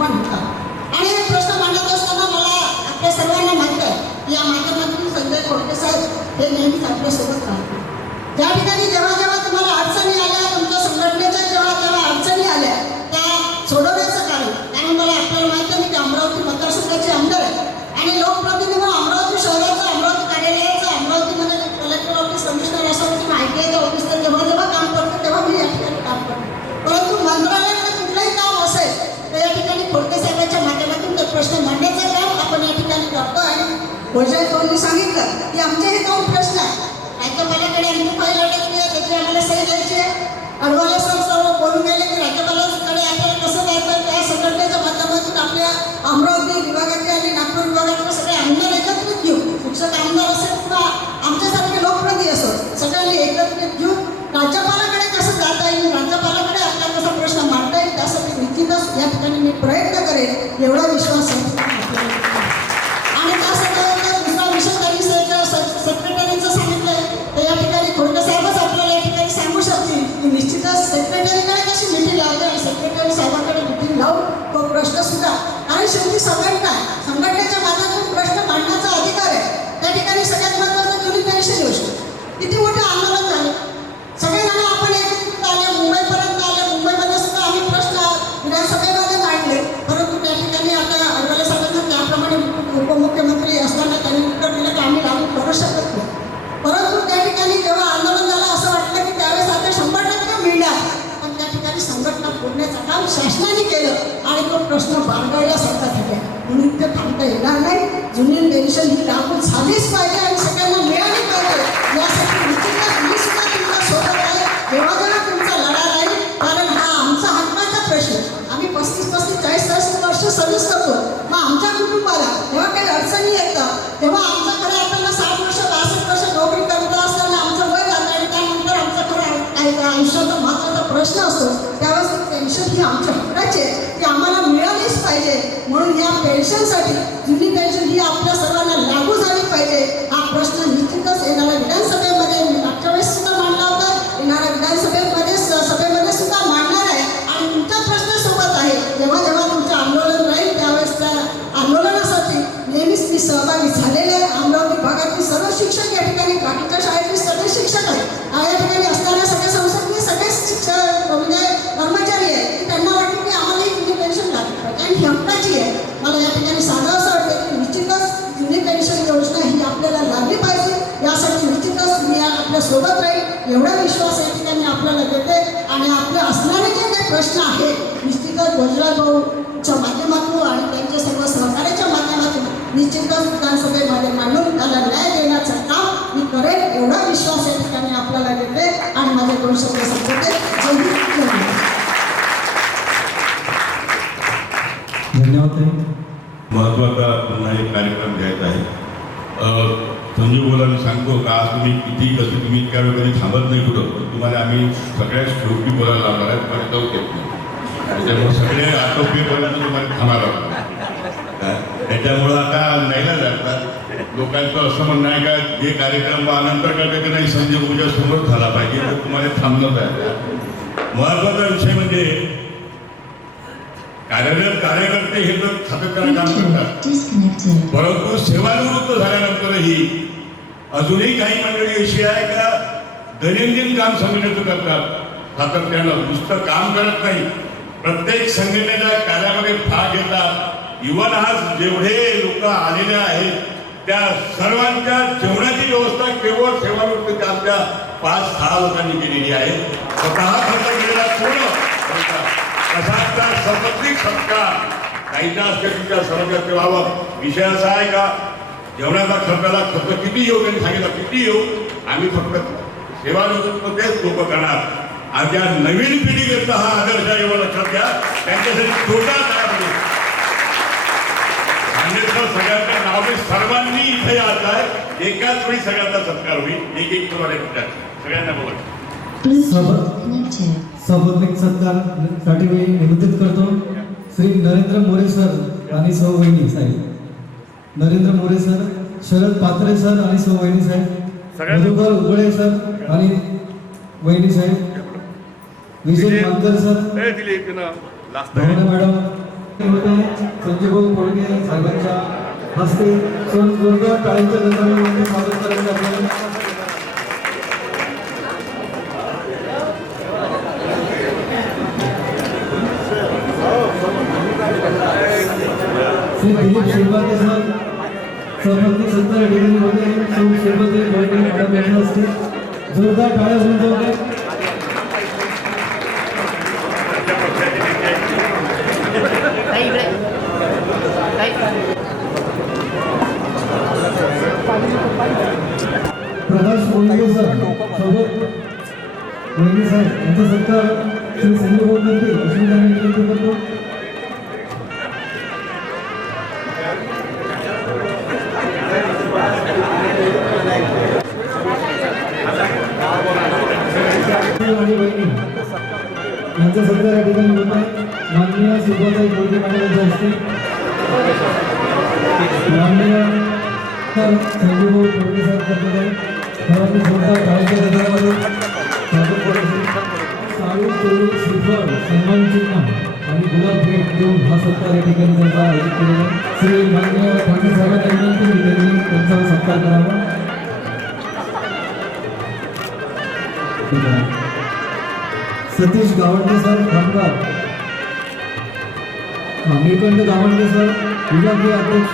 निर्माण होतात. आणि हे प्रश्न मांडत असताना मला आपल्या सर्वांना माहीत आहे की या माध्यमातून संजय खोडके साहेब हे नेहमीच आपल्यासोबत राहतात. ज्या ठिकाणी जेव्हा जेव्हा तुम्हाला अडचणी आल्या, तुमच्या संघटनेच्या जेव्हा जेव्हा अडचणी आल्या त्या सोडवण्याचं कारण मला आपल्याला माहिती आहे की अमरावती मतदारसंघाचे आमदार आहे आणि लोकप्रतिनिधी म्हणून अमरावती शहराचं, अमरावती कार्यालयाचं, अमरावतीमध्ये कलेक्टर ऑफिस, कमिशनर असं किंवा ITIच्या ऑफिसचं जेव्हा जेव्हा काम करतो तेव्हा मी या ठिकाणी काम करतो. परंतु मंत्रालयामध्ये कुठलंही काम असेल तर या ठिकाणी खोडके साहेबांच्या माध्यमातून ते प्रश्न मांडण्याचं काम आपण या ठिकाणी करतो. आणि भोजन सांगितलं की आमचे हे 2 प्रश्न आहेत. राज्यपालाकडे आमची फाईल अडकली आहे, त्याची आम्हाला सही द्यायची आहे. अडवाले सर सर्व बोलून गेले की राज्यपालांकडे आपल्याला कसं जायचं, त्या संघटनेच्या माध्यमातून आपल्या अमरावती विभागाचे आणि नागपूर विभागाचे सगळे आमदार एकत्रित घेऊ, शिक्षक आमदार असेल किंवा आमच्यासारखे लोकप्रतिनिधी असो, सगळ्यांनी एकत्रित घेऊ राज्यपालाकडे कसं जाता येईल, राज्यपालाकडे आपला कसा प्रश्न मांडता येईल त्यासाठी निश्चितच या ठिकाणी मी प्रयत्न करेन एवढा विश्वास आहे. आणि त्यासाठी दुसरा विषय त्यांनी सेक्रेटरीचं सांगितलंय तर या ठिकाणी खोडके साहेबच आपल्याला या ठिकाणी सांगू शकतील की निश्चितच सेक्रेटरीकडे कशी मिटिंग लावते आणि सेक्रेटरी साहेबांकडे मिटिंग लावून तो प्रश्न सुद्धा, कारण शेवटी संघटना आहे, संघटनेच्या माध्यमातून प्रश्न मांडण्याचा अधिकार आहे. त्या ठिकाणी सगळ्यात महत्त्वाचं जुनी पेन्शन योजना, किती मोठे आंदोलन झाले, सगळेजण आपण एकत्रित आले, मुंबईपर्यंत आले, मुंबईमध्ये सुद्धा आम्ही प्रश्न विधानसभेमध्ये मांडले. परंतु त्या ठिकाणी आता अडवाले साहेबांना त्याप्रमाणे उपमुख्यमंत्री असताना त्यांनी उत्तर दिलं की आम्ही लागू करू शकत नाही. परंतु त्या ठिकाणी जेव्हा आंदोलन झालं असं वाटलं की त्यावेळेस आता 100% मिळणार, पण त्या ठिकाणी संघटना फोडण्याचं काम शासनाने केलं आणि तो प्रश्न बारगावल्यासारखा झाला. म्हणून ते थांबता येणार नाही. जुनी पेन्शन ही लागू झालीच पाहिजे आणि सगळ्यांना मिळाली पाहिजे. यासाठी निश्चितच मी सुद्धा तुमच्या सोबत आहे जेव्हा जेव्हा तुमचा लढा राहील, कारण हा आमचा हक्काचा प्रश्न. आम्ही 35-40 वर्ष सर्व्हिस करतो. मग आमच्या कुटुंबाला जेव्हा काही अडचणी येतात तेव्हा आमचा खरं आपल्याला 60 वर्ष 62 वर्ष नोकरी करत असताना आमचं वय जातं आणि त्यानंतर आमचा खरं आयुष्याचा महत्त्वाचा प्रश्न असतो. त्यावेळेस पेन्शन ही आमच्या हक्काची आहे, ती आम्हाला मिळालीच पाहिजे. म्हणून या पेन्शनसाठी जुनी पेन्शन ही आपल्या सर्वांना लागू झाली पाहिजे. हा प्रश्न निश्चितच येणाऱ्या विधानसभेमध्ये मी मागच्या वेळेस सुद्धा मांडला होता, येणाऱ्या विधानसभेमध्ये सुद्धा मांडणार आहे आणि तुमच्या प्रश्नासोबत आहे. जेव्हा जेव्हा तुमचं आंदोलन राहील त्यावेळेस त्या आंदोलनासाठी नेहमीच मी सहभागी झालेले आहे. अमरावती भागातील सर्व शिक्षक या ठिकाणी, बाकीच्या शाळेतील सगळे शिक्षक आहेत, या ठिकाणी असणाऱ्या सगळे संस्थांनी सगळे शिक्षक म्हणजे कर्मचारी आहेत की त्यांना वाटतं की आम्हाला ही जुनी पेन्शन लागली पाहिजे आणि ही हक्काची आहे. मला या ठिकाणी सांगावं असं वाटतं की निश्चितच जुनी पेन्शन योजना ही आपल्याला लागली पाहिजे. यासाठी निश्चितच मी आपल्या सोबत राहील एवढा विश्वास या ठिकाणी आपल्याला देते. आणि आपले असणारे जे काही प्रश्न आहेत निश्चितच गुजरात भाऊच्या माध्यमातून आणि त्यांच्या सर्व सहकार्याच्या माध्यमातून निश्चितच विधानसभेमध्ये मांडून त्याला न्याय देण्याचं काम मी करेन एवढा विश्वास या ठिकाणी आपल्याला देते आणि माझे 2 शब्द संपवते. धन्यवाद. महत्त्वाचा पुन्हा एक कार्यक्रम घ्यायचा आहे. संजीव बोलांनी सांगतो का आज तुम्ही किती कसं तुम्ही इतक्या वेळ कधी थांबत नाही कुठं, तुम्हाला आम्ही सगळ्याच शेवटी बोलायला लागणार आहे, तुम्हाला जाऊ देत नाही. त्याच्यामुळे सगळे आटोपीपर्यंत तुम्हाला थांबायला लागणार. त्याच्यामुळं आता नाहीला जातात लोकांचं असं म्हणणं आहे का जे कार्यक्रम नंतर करते की नाही संजय पूजा समोर झाला पाहिजे, तर तुम्हाला थांबणं पाहिजे. महत्त्वाचा विषय म्हणजे कार्यकर्ते हे तर सातत्याने काम करतात, परंतु सेवानिवृत्त झाल्यानंतरही अजूनही काही मंडळी अशी आहे का दैनंदिन काम संघटनेचं करतात, सातत्यानं नुसतं काम करत नाही, प्रत्येक संघटनेच्या कार्यामध्ये भाग घेतात. इव्हन आज जेवढे लोक आलेले आहेत त्या सर्वांच्या जेवणाची व्यवस्था केवळ सेवानिवृत्तीच्या आमच्या 5-6 लोकांनी केलेली आहे. स्वतः खर्च केलेला पूर्ण कशाचा सर्वाधिक सत्कार काहीच्या असते तुमच्या सर्वांच्या व्हावं. विषय असा आहे का जेवणाचा खर्च किती येऊ त्यांनी सांगितलं किती येऊ, आम्ही फक्त सेवानिवृत्त तेच लोक करणार. आज या नवीन पिढीकरता हा आदर्श आहे एवढं लक्षात घ्या. त्यांच्यासाठी छोटा सगळ्यांच्या नावाने सर्वांनी इथे यायचं आहे, एकाच वेळी सगळ्यांचा सत्कार होईल. एक तुम्हाला सगळ्यांना बोला. सौबंधिक सत्कारसाठी मी निमंत्रित करतो श्री नरेंद्र मोरे सर आणि सौ वहिनी साहेब. नरेंद्र मोरे सर, शरद पात्रे सर आणि सौ वहिनी साहेब, मधुकर उगळे सर आणि वहिनी साहेब, विजय मानकर सर, भावना मॅडम, होते संजयभाऊ कोळगे साहेबांच्या हस्ते जोरदार टाळ्यांच्या गजरामध्ये स्वागत करायचं आपल्याला. श्री दिलीप शिरभाते सर सहपत्नी 70 या ठिकाणी होते. श्री शिरभाते कोळगे मॅडम यांच्या हस्ते जोरदार टाळ्या होऊन जाते. प्रकाश कोळगे सर सोबत वैनी साहेब यांचा सत्कार श्री संजयभाऊ करते अशी मी त्यांना विनंती करतो. आणि वहिनी यांचा सत्कार या ठिकाणी होत आहे. माननीय सुभाताई कोळगे मॅडम यांच्या हस्ते माननीय संजयभाऊ कोळगे साहेब करत आहे. सर्वांनी जोरदार टाळ्यांच्या गजरामध्ये स्वागत करायचे. साळू चोळू श्रीफळ सन्मान चिन्ह आणि गुलाब भेट देऊन हा सत्कार या ठिकाणी त्यांचा आयोजित केलेला आहे. श्री माननीय ठाकरे साहेबांना विनंती की त्यांनी त्यांचा सत्कार करावा. सतीश गावंडे सर खामगाव, निळकंठ गावंडे सर विभागीय अध्यक्ष,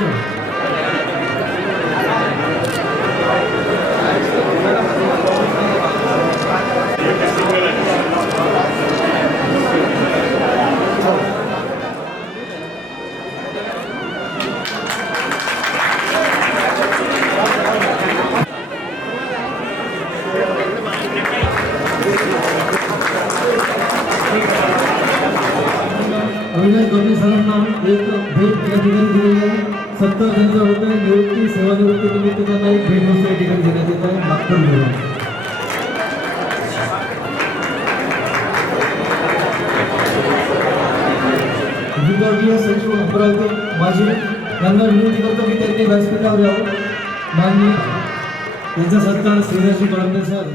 अविनाश गोविंद सरांना एक भेट या ठिकाणी दिलेली आहे. 70 त्यांचं होत आहे. निवृत्ती सेवानिवृत्ती निमित्त त्यांना एक भेट वस्तू या ठिकाणी देण्यात येत आहे. नागपूर विभाग विभागीय सचिव अमरावती माझी यांना विनंती करतो की त्यांनी व्यासपीठावर यावं. माननीय त्यांचा सत्कार श्रीराजी कळंबे सर